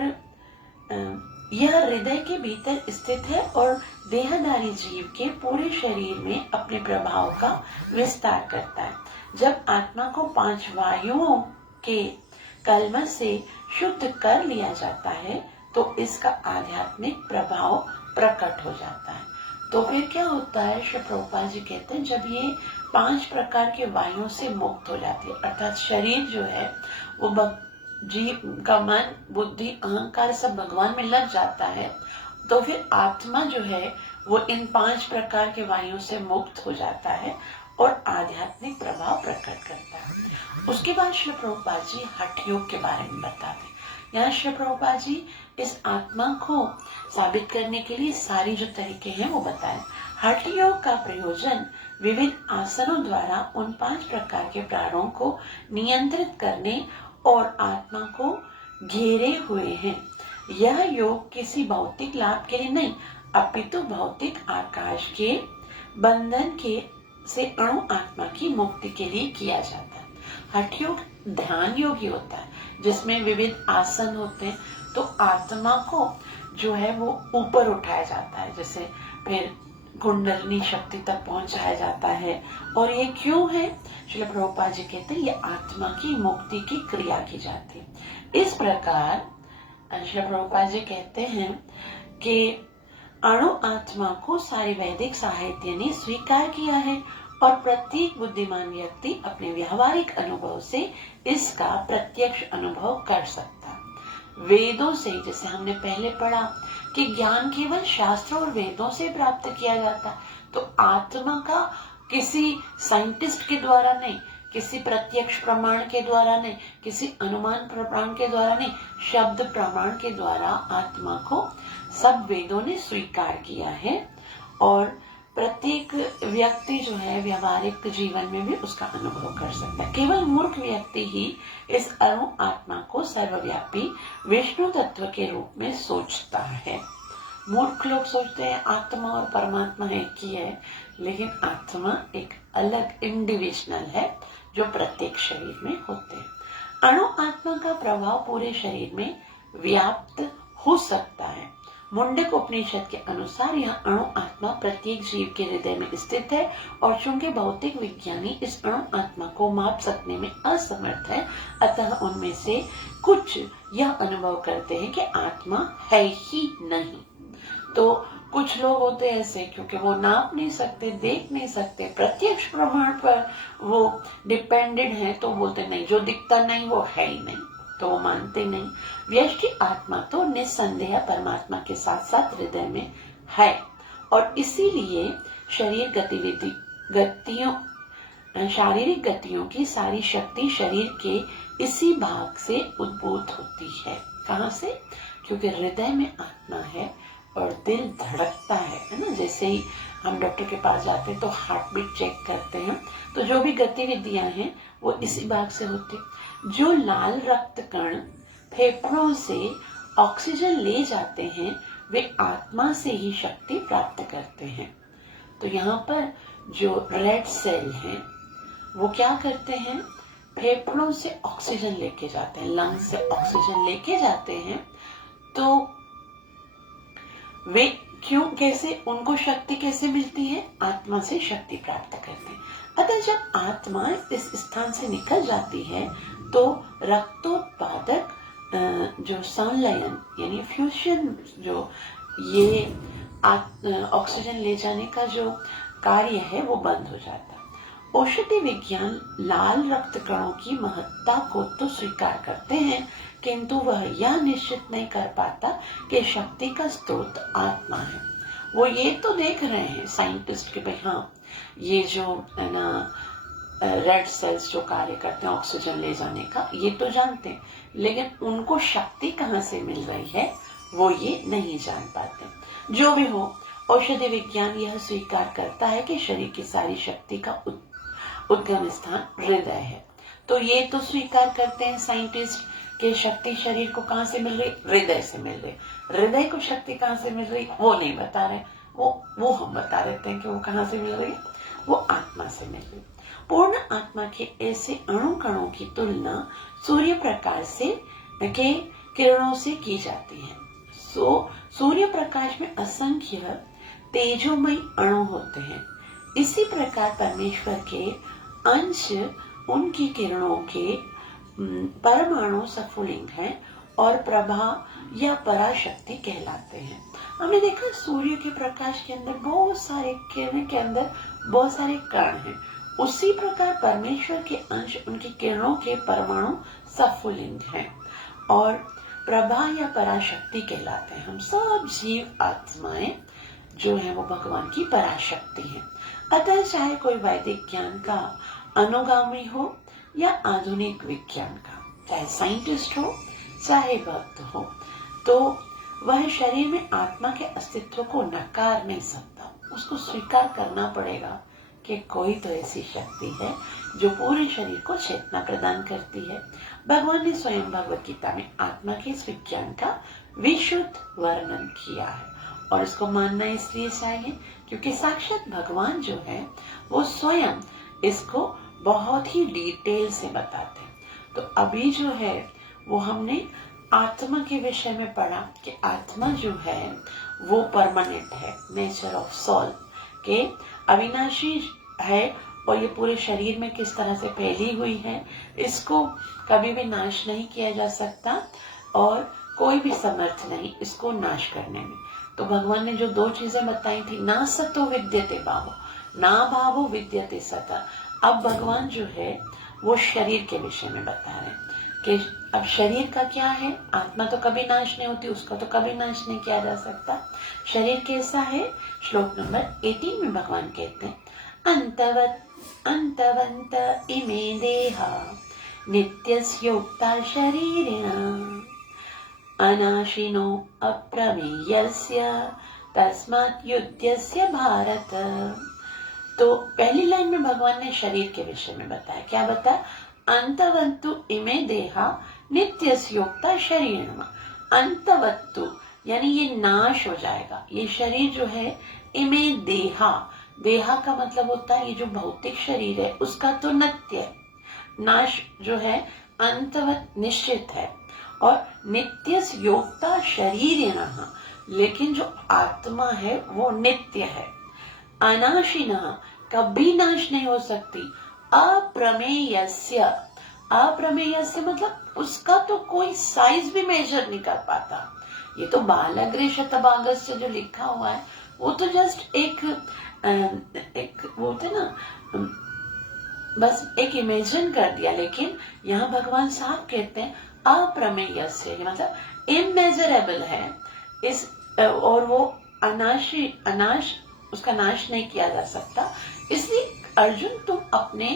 यह हृदय के भीतर स्थित है और देहधारी जीव के पूरे शरीर में अपने प्रभाव का विस्तार करता है। जब आत्मा को 5 वायुओं के कलमश से शुद्ध कर लिया जाता है तो इसका आध्यात्मिक प्रभाव प्रकट हो जाता है। तो फिर क्या होता है? श्री प्रभुपाद जी कहते हैं, जब ये 5 प्रकार के वायुओं से मुक्त हो जाती है, अर्थात शरीर जो है वो जीव का मन, बुद्धि, अहंकार सब भगवान में लग जाता है, तो फिर आत्मा जो है वो इन 5 प्रकार के वायुओं से मुक्त हो जाता है और आध्यात्मिक प्रभाव प्रकट करता है। उसके बाद श्री प्रभुपाद जी हठ योग के बारे में बताते हैं। यहाँ श्री प्रभुपाद जी इस आत्मा को साबित करने के लिए सारी जो तरीके हैं वो बताएं। हठ योग का प्रयोजन विविध आसनों द्वारा उन 5 प्रकार के प्राणों को नियंत्रित करने और आत्मा को घेरे हुए हैं। यह योग किसी भौतिक लाभ के लिए नहीं, अपितु भौतिक आकाश के बंधन के से अणु आत्मा की मुक्ति के लिए किया जाता है। हठ योग ध्यान योग ही होता है, जिसमें विविध आसन होते हैं, तो आत्मा को जो है वो ऊपर उठाया जाता है, जैसे फिर कुंडलिनी शक्ति तक पहुंचाया जाता है। और ये क्यों है? श्रील प्रभुपाद जी कहते हैं, ये आत्मा की मुक्ति की क्रिया की जाती है। इस प्रकार श्रील प्रभुपाद जी कहते हैं कि अणु आत्मा को सारी वैदिक साहित्य ने स्वीकार किया है और प्रत्येक बुद्धिमान व्यक्ति अपने व्यावहारिक अनुभव से इसका प्रत्यक्ष अनुभव कर सकता है। वेदों से, जैसे हमने पहले पढ़ा कि ज्ञान केवल शास्त्रों और वेदों से प्राप्त किया जाता है, तो आत्मा का किसी साइंटिस्ट के द्वारा नहीं, किसी प्रत्यक्ष प्रमाण के द्वारा नहीं, किसी अनुमान प्रमाण के द्वारा नहीं, शब्द प्रमाण के द्वारा आत्मा को सब वेदों ने स्वीकार किया है और प्रत्येक व्यक्ति जो है व्यावहारिक जीवन में भी उसका अनुभव कर सकता है। केवल मूर्ख व्यक्ति ही इस अणु आत्मा को सर्वव्यापी विष्णु तत्व के रूप में सोचता है। मूर्ख लोग सोचते हैं आत्मा और परमात्मा एक ही है, लेकिन आत्मा एक अलग इंडिविजुअल है जो प्रत्येक शरीर में होते हैं। अणु आत्मा का प्रभाव पूरे शरीर में व्याप्त हो सकता है। मुंडक उपनिषद के अनुसार यह अणु आत्मा प्रत्येक जीव के हृदय में स्थित है और चूंकि भौतिक विज्ञानी इस अणु आत्मा को माप सकने में असमर्थ है, अतः उनमें से कुछ यह अनुभव करते हैं कि आत्मा है ही नहीं। तो कुछ लोग होते हैं ऐसे, क्योंकि वो नाप नहीं सकते, देख नहीं सकते, प्रत्यक्ष प्रमाण पर वो डिपेंडेंट है, तो बोलते नहीं, जो दिखता नहीं वो है ही नहीं, तो वो मानते नहीं। व्यष्टि आत्मा तो निस्संदेह परमात्मा के साथ साथ हृदय में है, और इसीलिए शरीर गतियों शारीरिक गतियों की सारी शक्ति शरीर के इसी भाग से उद्भूत होती है। कहाँ से? क्योंकि हृदय में आत्मा है और दिल धड़कता है ना। जैसे ही हम डॉक्टर के पास जाते हैं तो हार्ट बीट चेक करते हैं, तो जो भी गतिविधियां हैं वो इसी भाग से होती। जो लाल रक्त कण फेफड़ों से ऑक्सीजन ले जाते हैं वे आत्मा से ही शक्ति प्राप्त करते हैं। तो यहाँ पर जो रेड सेल हैं वो क्या करते हैं? फेफड़ों से ऑक्सीजन लेके जाते हैं, लंग से ऑक्सीजन लेके जाते हैं। तो वे क्यों, कैसे, उनको शक्ति कैसे मिलती है? आत्मा से शक्ति प्राप्त करते हैं। अतः जब आत्मा इस स्थान से निकल जाती है तो रक्तोत्पादक जो संलयन यानी फ्यूजन, जो ये ऑक्सीजन ले जाने का जो कार्य है वो बंद हो जाता है। औषधि विज्ञान लाल रक्त कणों की महत्ता को तो स्वीकार करते हैं, किंतु वह यह निश्चित नहीं कर पाता कि शक्ति का स्रोत आत्मा है। वो ये तो देख रहे हैं साइंटिस्ट के भाई हाँ ये जो है ना रेड सेल्स जो कार्य करते हैं ऑक्सीजन ले जाने का, ये तो जानते हैं, लेकिन उनको शक्ति कहाँ से मिल रही है वो ये नहीं जान पाते। जो भी हो, औषधि विज्ञान यह स्वीकार करता है कि शरीर की सारी शक्ति का उद्गम स्थान हृदय है। तो ये तो स्वीकार करते हैं साइंटिस्ट कि शक्ति शरीर को कहाँ से मिल रही? हृदय से मिल रही। हृदय को शक्ति कहाँ से मिल रही वो नहीं बता रहे, वो हम बता देते हैं कि वो कहाँ से मिल रही है, वो आत्मा से मिल रही। पूर्ण आत्मा के ऐसे अणु कणों की तुलना सूर्य प्रकाश से के किरणों से की जाती है। सूर्य प्रकाश में असंख्य तेजोमय अणु होते हैं। इसी प्रकार परमेश्वर के अंश उनकी किरणों के परमाणु सफुलिंग हैं और प्रभा या पराशक्ति कहलाते हैं। हमने देखा सूर्य के प्रकाश के अंदर बहुत सारे किरण के अंदर बहुत सारे कण हैं। उसी प्रकार परमेश्वर के अंश उनकी किरणों के परमाणु सफुलिंग हैं और प्रभा या पराशक्ति कहलाते हैं। हम सब जीव आत्माएं जो है वो भगवान की पराशक्ति है। अतः चाहे कोई वैदिक ज्ञान का अनुगामी हो या आधुनिक विज्ञान का, चाहे साइंटिस्ट हो चाहे भक्त हो, तो वह शरीर में आत्मा के अस्तित्व को नकार नहीं सकता। उसको स्वीकार करना पड़ेगा कि कोई तो ऐसी शक्ति है जो पूरे शरीर को चेतना प्रदान करती है। भगवान ने स्वयं भगवत गीता में आत्मा के इस विज्ञान का विशुद्ध वर्णन किया है और इसको मानना इसलिए चाहिए क्योंकि साक्षात भगवान जो है वो स्वयं इसको बहुत ही डिटेल से बताते हैं। तो अभी जो है वो हमने आत्मा के विषय में पढ़ा कि आत्मा जो है वो परमानेंट है, नेचर ऑफ सोल के अविनाशी है और ये पूरे शरीर में किस तरह से फैली हुई है, इसको कभी भी नाश नहीं किया जा सकता और कोई भी समर्थ नहीं इसको नाश करने में। तो भगवान ने जो दो चीजें बताई थी, ना सतो विद्यते भावो, ना भावो विद्यते सता। अब भगवान जो है वो शरीर के विषय में बता रहे हैं कि अब शरीर का क्या है, आत्मा तो कभी नाश नहीं होती, उसका तो कभी नाश नहीं किया जा सकता। शरीर कैसा है? श्लोक नंबर 18 में भगवान कहते हैं अंतवंत इमे देहा नित्यस्योक्ता शरीरिणा अनाशिनो अप्रमेयस्य तस्मात् युध्यस्य भारत। तो पहली लाइन में भगवान ने शरीर के विषय में बताया। क्या बताया? अंतवंतु इमे देहा नित्यस्योक्ता शरीरिणा। अंतवत्तु यानी ये नाश हो जाएगा, ये शरीर जो है, इमे देहा, देहा का मतलब होता है ये जो भौतिक शरीर है उसका तो नित्य नाश जो है अंतवत निश्चित है और नित्य योक्ता शरीरिणा, लेकिन जो आत्मा है वो नित्य है। अनाशिना कभी नाश नहीं हो सकती। अप्रमेयस्य, अप्रमेयस्य मतलब उसका तो कोई साइज भी मेजर नहीं कर पाता, ये तो बालग्रे शतभागस्य जो लिखा हुआ है वो तो जस्ट एक वो थे ना, बस एक इमेजिन कर दिया। लेकिन यहाँ भगवान साफ कहते हैं अप्रमेय से, मतलब इमेजरेबल है इस, और वो अनाश उसका नाश नहीं किया जा सकता। इसलिए अर्जुन तुम अपने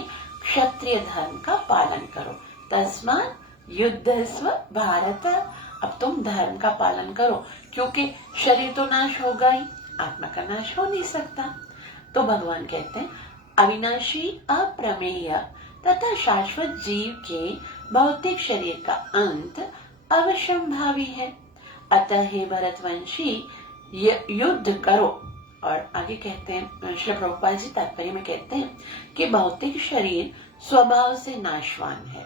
क्षत्रिय धर्म का पालन करो, तस्मात् युद्धस्व भारत। अब तुम धर्म का पालन करो, क्योंकि शरीर तो नाश होगा ही, आत्मा का नाश हो नहीं सकता। तो भगवान कहते हैं अविनाशी अप्रमेय तथा शाश्वत जीव के भौतिक शरीर का अंत अवश्यंभावी है। अतः हे भरतवंशी युद्ध करो। और आगे कहते हैं श्री प्रभुपाद जी तात्पर्य में कहते हैं कि भौतिक शरीर स्वभाव से नाशवान है।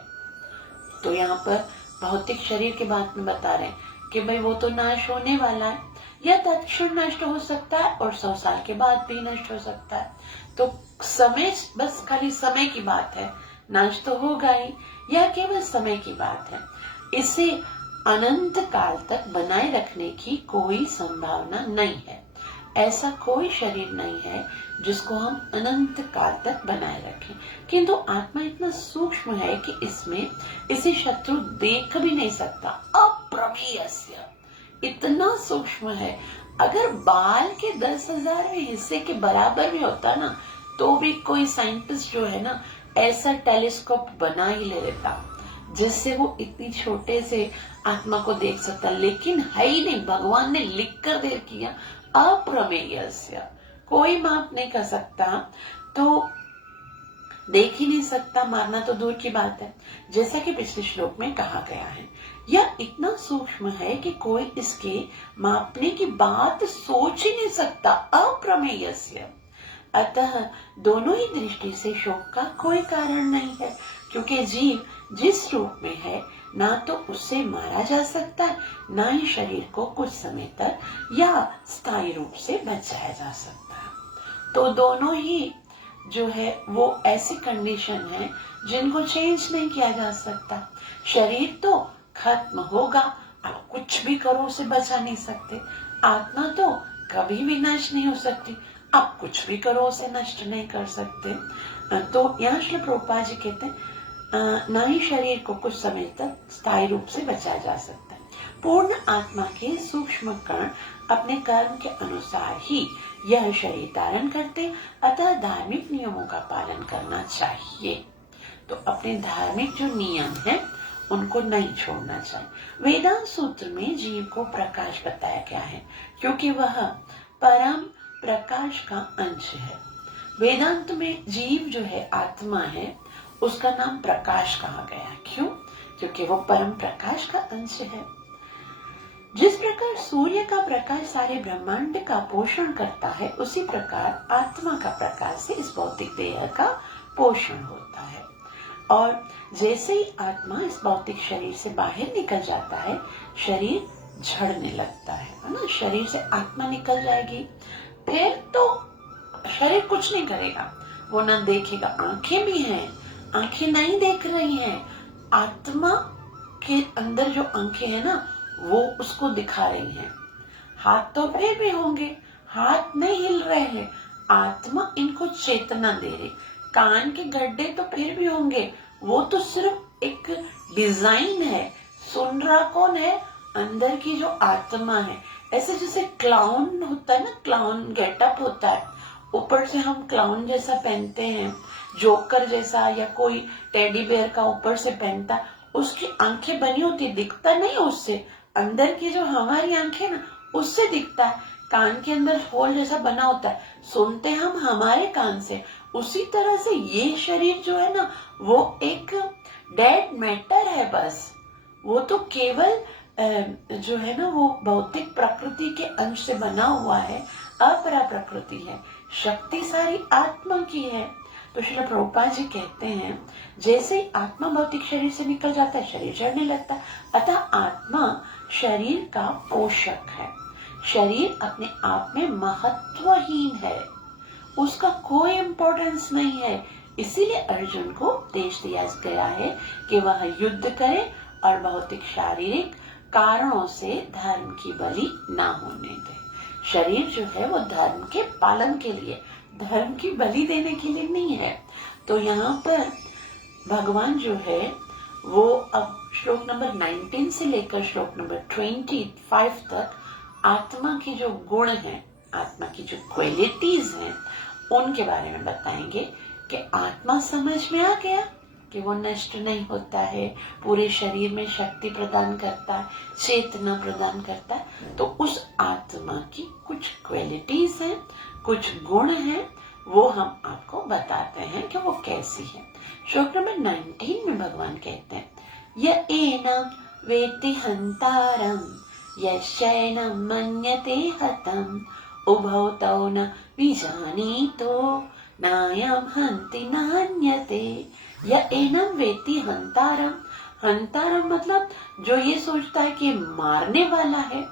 तो यहाँ पर भौतिक शरीर के बात में बता रहे हैं कि भाई वो तो नाश होने वाला है, या तत्क्षण नष्ट हो सकता है और 100 साल के बाद भी नष्ट हो सकता है। तो समय बस खाली समय की बात है, नाश तो होगा ही, यह केवल समय की बात है। इसे अनंत काल तक बनाए रखने की कोई संभावना नहीं है। ऐसा कोई शरीर नहीं है जिसको हम अनंत काल तक बनाए रखें। किंतु आत्मा इतना सूक्ष्म है कि इसमें इसे शत्रु देख भी नहीं सकता। अप्रमेयस्य, इतना सूक्ष्म है। अगर बाल के 10,000वें हिस्से के बराबर भी होता ना, तो भी कोई साइंटिस्ट जो है ना ऐसा टेलीस्कोप बना ही ले लेता जिससे वो इतनी छोटे से आत्मा को देख सकता। लेकिन है ही नहीं, भगवान ने लिख कर दे किया अप्रमेयस्य, कोई माप नहीं कर सकता, तो देख ही नहीं सकता, मारना तो दूर की बात है। जैसा कि पिछले श्लोक में कहा गया है, यह इतना सूक्ष्म है कि कोई इसके मापने की बात सोच ही नहीं सकता। अप्रमेयस्य, अतः दोनों ही दृष्टि से शोक का कोई कारण नहीं है, क्योंकि जीव जिस रूप में है ना तो उससे मारा जा सकता है, ना ही शरीर को कुछ समय तक या स्थायी रूप से बचाया जा सकता है। तो दोनों ही जो है वो ऐसी कंडीशन है जिनको चेंज नहीं किया जा सकता। शरीर तो खत्म होगा, आप कुछ भी करो उसे बचा नहीं सकते। आत्मा तो कभी भी नष्ट नहीं हो सकती, आप कुछ भी करो उसे नष्ट नहीं कर सकते। तो यहाँ श्री प्रभुपाद जी कहते हैं ना ही शरीर को कुछ समय तक स्थायी रूप से बचाया जा सकता है। पूर्ण आत्मा के सूक्ष्म कण अपने कर्म के अनुसार ही यह शरीर धारण करते, अतः धार्मिक नियमों का पालन करना चाहिए। तो अपने धार्मिक जो नियम है उनको नहीं छोड़ना चाहिए। वेदांत सूत्र में जीव को प्रकाश बताया गया है, क्योंकि वह परम प्रकाश का अंश है। वेदांत में जीव जो है आत्मा है, उसका नाम प्रकाश कहा गया। क्यों? क्योंकि वो परम प्रकाश का अंश है। जिस प्रकार सूर्य का प्रकाश सारे ब्रह्मांड का पोषण करता है, उसी प्रकार आत्मा का प्रकाश से इस भौतिक देह का पोषण होता है। और जैसे ही आत्मा इस भौतिक शरीर से बाहर निकल जाता है, शरीर झड़ने लगता है ना। शरीर से आत्मा निकल जाएगी, फिर तो शरीर कुछ नहीं करेगा, वो ना देखेगा। आंखें भी हैं, आंखें नहीं देख रही हैं, आत्मा के अंदर जो आंखें हैं ना वो उसको दिखा रही हैं। हाथ तो फिर भी होंगे, हाथ नहीं हिल रहे हैं, आत्मा इनको चेतना दे रही। कान के गड्ढे तो फिर भी होंगे, वो तो सिर्फ एक डिजाइन है। सुन रहा कौन है? अंदर की जो आत्मा है। ऐसे जैसे क्लाउन होता है ना, क्लाउन गेटअप होता है, ऊपर से हम क्लाउन जैसा पहनते हैं, जोकर जैसा, या कोई टेडी बेयर का ऊपर से पहनता, उसकी आंखें बनी होती, दिखता नहीं उससे, अंदर की जो हमारी आंखें ना उससे दिखता है। कान के अंदर होल जैसा बना होता है, सुनते हम हमारे कान से। उसी तरह से ये शरीर जो है ना वो एक डेड मैटर है बस। वो तो केवल जो है ना वो भौतिक प्रकृति के अंश से बना हुआ है, अपरा प्रकृति है, शक्ति सारी आत्मा की है। तो श्री प्रभुपाद जी कहते हैं जैसे ही आत्मा भौतिक शरीर से निकल जाता है, शरीर झड़ने लगता है। अतः आत्मा शरीर का पोषक है। शरीर अपने आप में महत्वहीन है, उसका कोई इम्पोर्टेंस नहीं है। इसीलिए अर्जुन को उपदेश दिया गया है कि वह युद्ध करे और भौतिक शारीरिक कारणों से धर्म की बलि ना होने दे। शरीर जो है वो धर्म के पालन के लिए, धर्म की बलि देने के लिए नहीं है। तो यहाँ पर भगवान जो है वो अब श्लोक नंबर 19 से लेकर श्लोक नंबर 25 तक आत्मा के जो गुण हैं, आत्मा की जो क्वालिटीज हैं, उनके बारे में बताएंगे कि आत्मा समझ में आ गया कि वो नष्ट नहीं होता है, पूरे शरीर में शक्ति प्रदान करता है, चेतना प्रदान करता है। तो उस आत्मा की कुछ क्वालिटीज हैं, कुछ गुण हैं, वो हम आपको बताते हैं कि वो कैसी है। श्लोक नंबर 19 में भगवान कहते हैं, य एनं वेत्ति हन्तारं यश्चैनं मन्यते हतम् उभौ तौ न विजानीतो नायं हन्ति नान्यते। य एनं वेत्ति हन्तारं, हन्तारं मतलब जो ये सोचता है कि मारने वाला है,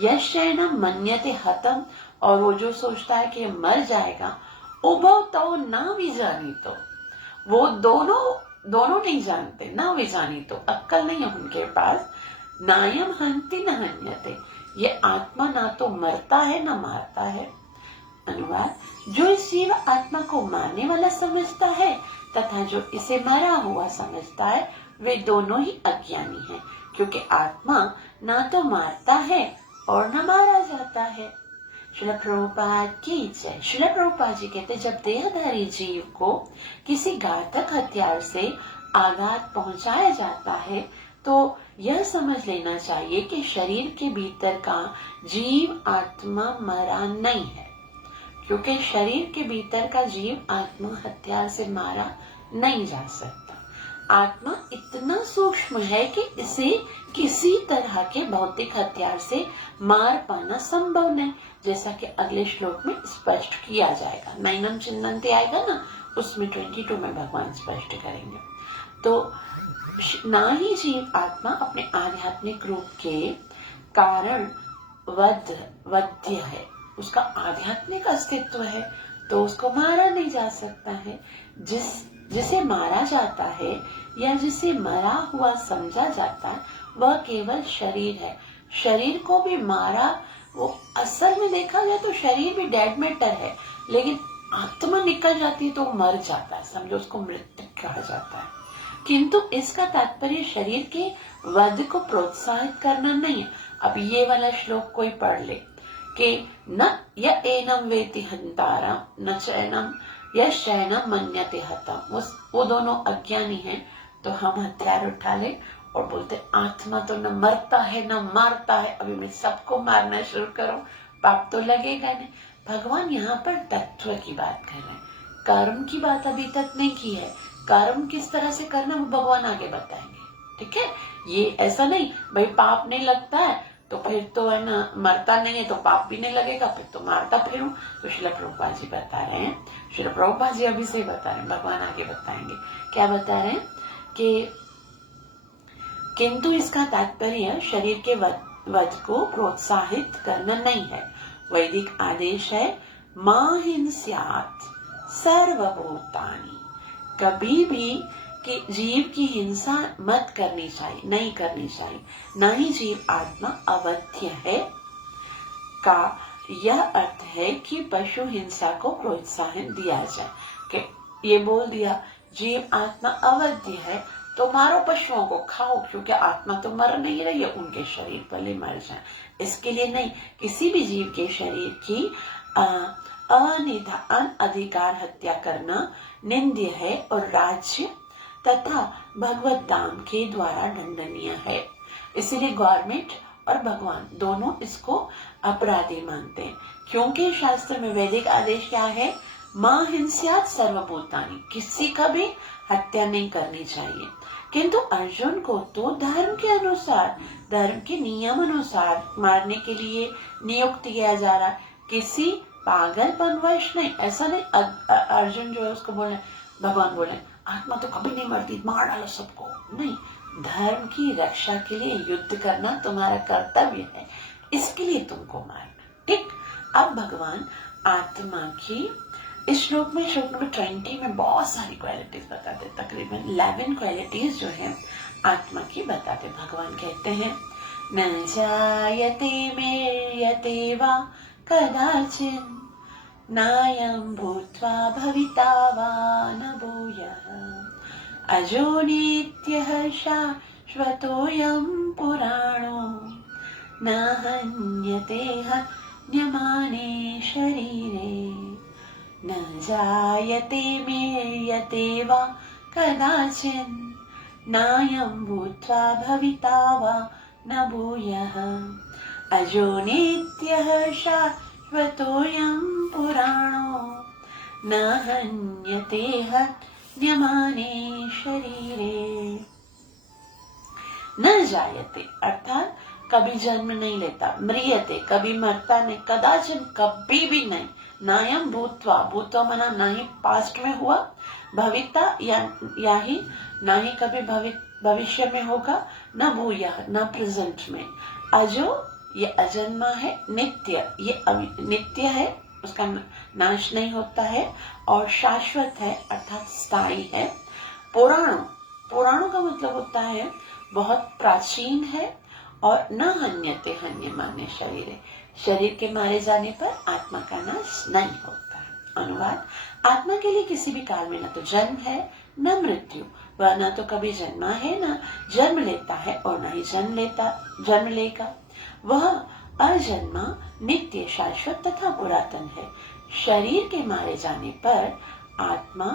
यश्चैनं मन्यते हतम्, और वो जो सोचता है कि मर जाएगा, उभौ तौ न विजानीतो, वो दोनों नहीं जानते, ना विजानी तो अक्कल नहीं है उनके पास। नायम हंति न हन्यते, ये आत्मा ना तो मरता है ना मारता है। अनुवाद, जो इस जीव आत्मा को मारने वाला समझता है तथा जो इसे मरा हुआ समझता है, वे दोनों ही अज्ञानी हैं, क्योंकि आत्मा ना तो मारता है और न मारा जाता है। श्रील प्रभुपाद की जय। श्रील प्रभुपाद जी कहते, जब देहधारी जीव को किसी घातक हथियार से आघात पहुंचाया जाता है तो यह समझ लेना चाहिए कि शरीर के भीतर का जीव आत्मा मरा नहीं है, क्योंकि शरीर के भीतर का जीव आत्मा हथियार से मारा नहीं जा सकता। आत्मा इतना सूक्ष्म है कि इसे किसी तरह के भौतिक हथियार से मार पाना संभव नहीं, जैसा कि अगले श्लोक में स्पष्ट किया जाएगा। नैनम चिन्नन्ते आएगा ना, उसमें 22 में भगवान स्पष्ट करेंगे। तो ना ही जीव आत्मा अपने आध्यात्मिक रूप के कारण वध्य है, उसका आध्यात्मिक अस्तित्व है, तो उसको मारा नहीं जा सकता है। जिसे मारा जाता है या जिसे मरा हुआ समझा जाता है, वह केवल शरीर है। शरीर को भी मारा, वो असल में देखा जाए तो शरीर भी डेड मैटर है, लेकिन आत्मा निकल जाती है तो मर जाता है, समझो उसको मृत्यु कहा जाता है। किंतु इसका तात्पर्य शरीर के वध को प्रोत्साहित करना नहीं है। अब ये वाला श्लोक कोई पढ़ ले कि न य एनं वेति हन्तारं न चैनम यश्चैनम मन्यते हतम्, वो दोनों अज्ञानी हैं। तो हम हथियार उठा ले और बोलते आत्मा तो न मरता है न मारता है, अभी मैं सबको मारना शुरू करूं, पाप तो लगेगा नहीं। भगवान यहाँ पर तत्व की बात कर रहे हैं, कर्म की बात अभी तक नहीं की है। कर्म किस तरह से करना वो भगवान आगे बताएंगे, ठीक है। ये ऐसा नहीं भाई पाप नहीं लगता है तो फिर तो है ना, मरता नहीं है तो पाप भी नहीं लगेगा, फिर तो मारता फिरूं। तो श्रील प्रभुपाद जी बता रहे हैं, श्रील प्रभुपाद जी अभी से बता रहे हैं, भगवान आगे बताएंगे क्या बता रहे हैं कि किंतु इसका तात्पर्य शरीर के वध को प्रोत्साहित करना नहीं है। वैदिक आदेश है मा हिंस्यात् सर्वभूतानि, कभी भी कि जीव की हिंसा मत करनी चाहिए, नहीं करनी चाहिए। न ही जीव आत्मा अवध्य है का यह अर्थ है कि पशु हिंसा को प्रोत्साहन दिया जाए, कि ये बोल दिया जीव आत्मा अवध्य है तो मारो पशुओं को, खाओ, क्योंकि आत्मा तो मर नहीं रही है, उनके शरीर भले मर जाए। इसके लिए नहीं, किसी भी जीव के शरीर की अनिधान अधिकार हत्या करना निंद्य है और राज्य तथा भगवत दाम के द्वारा दंडनीय है। इसीलिए गवर्नमेंट और भगवान दोनों इसको अपराधी मानते हैं, क्योंकि शास्त्र में वैदिक आदेश क्या है, मां हिंस्यात् सर्वभूतानि, किसी का भी हत्या नहीं करनी चाहिए। किंतु अर्जुन को तो धर्म के अनुसार, धर्म के नियम अनुसार मारने के लिए नियुक्त किया जा रहा, किसी पागलपनवश नहीं। ऐसा नहीं अर्जुन जो है उसको बोले, भगवान बोले आत्मा तो कभी नहीं मरती, मार डालो सबको, नहीं। धर्म की रक्षा के लिए युद्ध करना तुम्हारा कर्तव्य है, इसके लिए तुमको मारना, ठीक। अब भगवान आत्मा की इस श्लोक में, श्लोक नंबर 20 में बहुत सारी क्वालिटीज बताते, तकरीबन 11 क्वालिटीज जो है आत्मा की बताते। भगवान कहते हैं न जायते म्रियते वा कदाचित् नायं भूत्वा भविता वा न भूयः अजो नित्यः शाश्वतोऽयं पुराणो न हन्यते हन्यमाने शरीरे न जायते म्रियते वा कदाचित् नायं भूत्वा भविता वा न भूयः अजो नित्यः शाश्वतोऽयं पुराणो न हन्यते हन्यमाने शरीरे। न जायते अर्थात कभी जन्म नहीं लेता, म्रियते कभी मरता नहीं, कदाचित कभी भी नहीं, नायम भूत्वा, भूत्वा मना ना ही पास्ट में हुआ, भविता या ही ना ही कभी भविष्य में होगा, न भूया न प्रेजेंट में, अजो ये अजन्मा है, नित्य ये नित्य है, उसका नाश नहीं होता है, और शाश्वत है अर्थात स्थायी है। पुराणों, पुराणों का मतलब होता है बहुत प्राचीन है, और न हन्यते हन्यमाने शरीर, शरीर के मारे जाने पर आत्मा का नाश नहीं होता। अनुवाद, आत्मा के लिए किसी भी काल में न तो जन्म है न मृत्यु, वह न तो कभी जन्मा है न जन्म लेता है और न ही जन्म लेगा। वह अजन्मा, नित्य, शाश्वत तथा पुरातन है। शरीर के मारे जाने पर आत्मा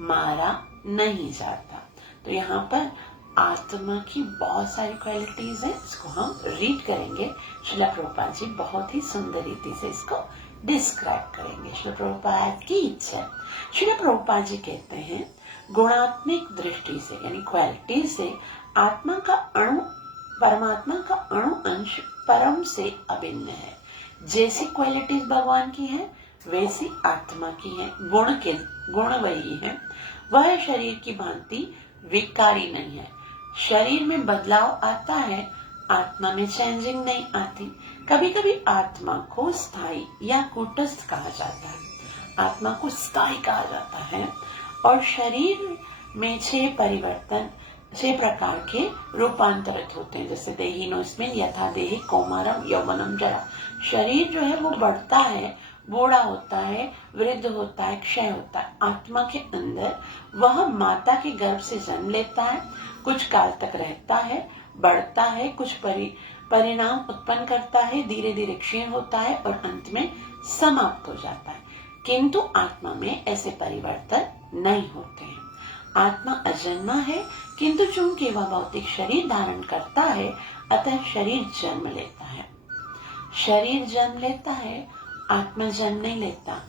मारा नहीं जाता। तो यहाँ पर आत्मा की बहुत सारी क्वालिटीज हैं, इसको हम रीड करेंगे। श्रील प्रभुपाद जी बहुत ही सुंदर रीति से इसको डिस्क्राइब करेंगे। श्रील प्रभुपाद की इच्छा। श्रील प्रभुपाद जी कहते हैं गुणात्मक दृष्टि से यानी क्वालिटी से आत्मा का अणु परमात्मा का अणु अंश परम से अभिन्न है। जैसी क्वालिटीज भगवान की है वैसी आत्मा की है, गुण वही है। वह शरीर की भांति विकारी नहीं है। शरीर में बदलाव आता है, आत्मा में चेंजिंग नहीं आती। कभी कभी आत्मा को स्थायी या कूटस्थ कहा जाता है, आत्मा को स्थायी कहा जाता है। और शरीर में 6 प्रकार के रूपांतरित होते हैं, जैसे देहिनोस्मिन् यथा देहि कौमारम यौवनम जरा। शरीर जो है वो बढ़ता है, बूढ़ा होता है, वृद्ध होता है, क्षय होता है। आत्मा के अंदर वह माता के गर्भ से जन्म लेता है, कुछ काल तक रहता है, बढ़ता है, कुछ परिणाम उत्पन्न करता है, धीरे धीरे क्षीण होता है और अंत में समाप्त हो जाता है। किंतु आत्मा में ऐसे परिवर्तन नहीं होते हैं। आत्मा अजन्मा है, किंतु चूंकि वह भौतिक शरीर धारण करता है, अतः शरीर जन्म लेता है। शरीर जन्म लेता है, आत्मा जन्म नहीं लेता।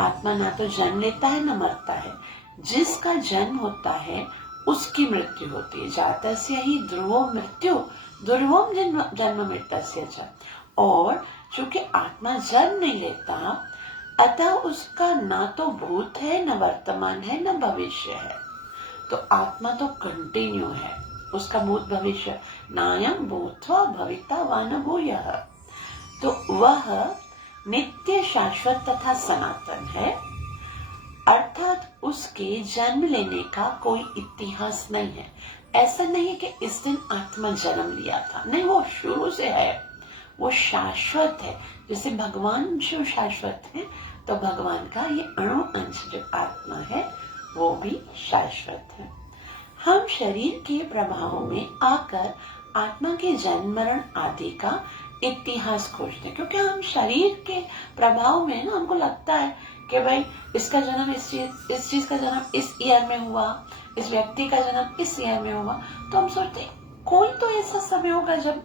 आत्मा ना तो जन्म लेता है न मरता है। जिसका जन्म होता है उसकी मृत्यु होती है। जातस्य ही ध्रुवो मृत्यु ध्रुवम जन्म मृत्यस्य च। और चूंकि आत्मा जन्म नहीं लेता, अतः उसका ना तो भूत है, न वर्तमान है, न भविष्य है। तो आत्मा तो कंटिन्यू है, उसका भूत भविष्य नायम भूत्वा भविता वा न भूयः। तो वह नित्य, शाश्वत तथा सनातन है, अर्थात उसके जन्म लेने का कोई इतिहास नहीं है। ऐसा नहीं है कि इस दिन आत्मा जन्म लिया था, नहीं, वो शुरू से है, वो शाश्वत है। जैसे भगवान जो शाश्वत है, तो भगवान का ये अणु अंश जो आत्मा है वो भी शाश्वत है। हम शरीर के प्रभाव में आकर आत्मा के जन्म मरण आदि का इतिहास खोजते हैं, क्योंकि हम शरीर के प्रभाव में ना हमको लगता है कि भाई इसका जन्म इस चीज का जन्म इस ईयर में हुआ, इस व्यक्ति का जन्म इस ईयर में हुआ। तो हम सोचते हैं कोई तो ऐसा समय होगा जब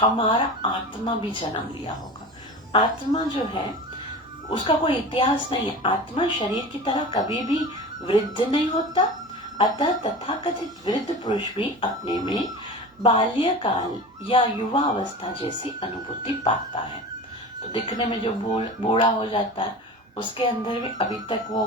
हमारा आत्मा भी जन्म लिया होगा। आत्मा जो है उसका कोई इतिहास नहीं है। आत्मा शरीर की तरह कभी भी वृद्ध नहीं होता, अतः तथाकथित वृद्ध पुरुष भी अपने में बाल्यकाल या युवा अवस्था जैसी अनुभूति पाता है। तो दिखने में जो बूढ़ा हो जाता है, उसके अंदर भी अभी तक वो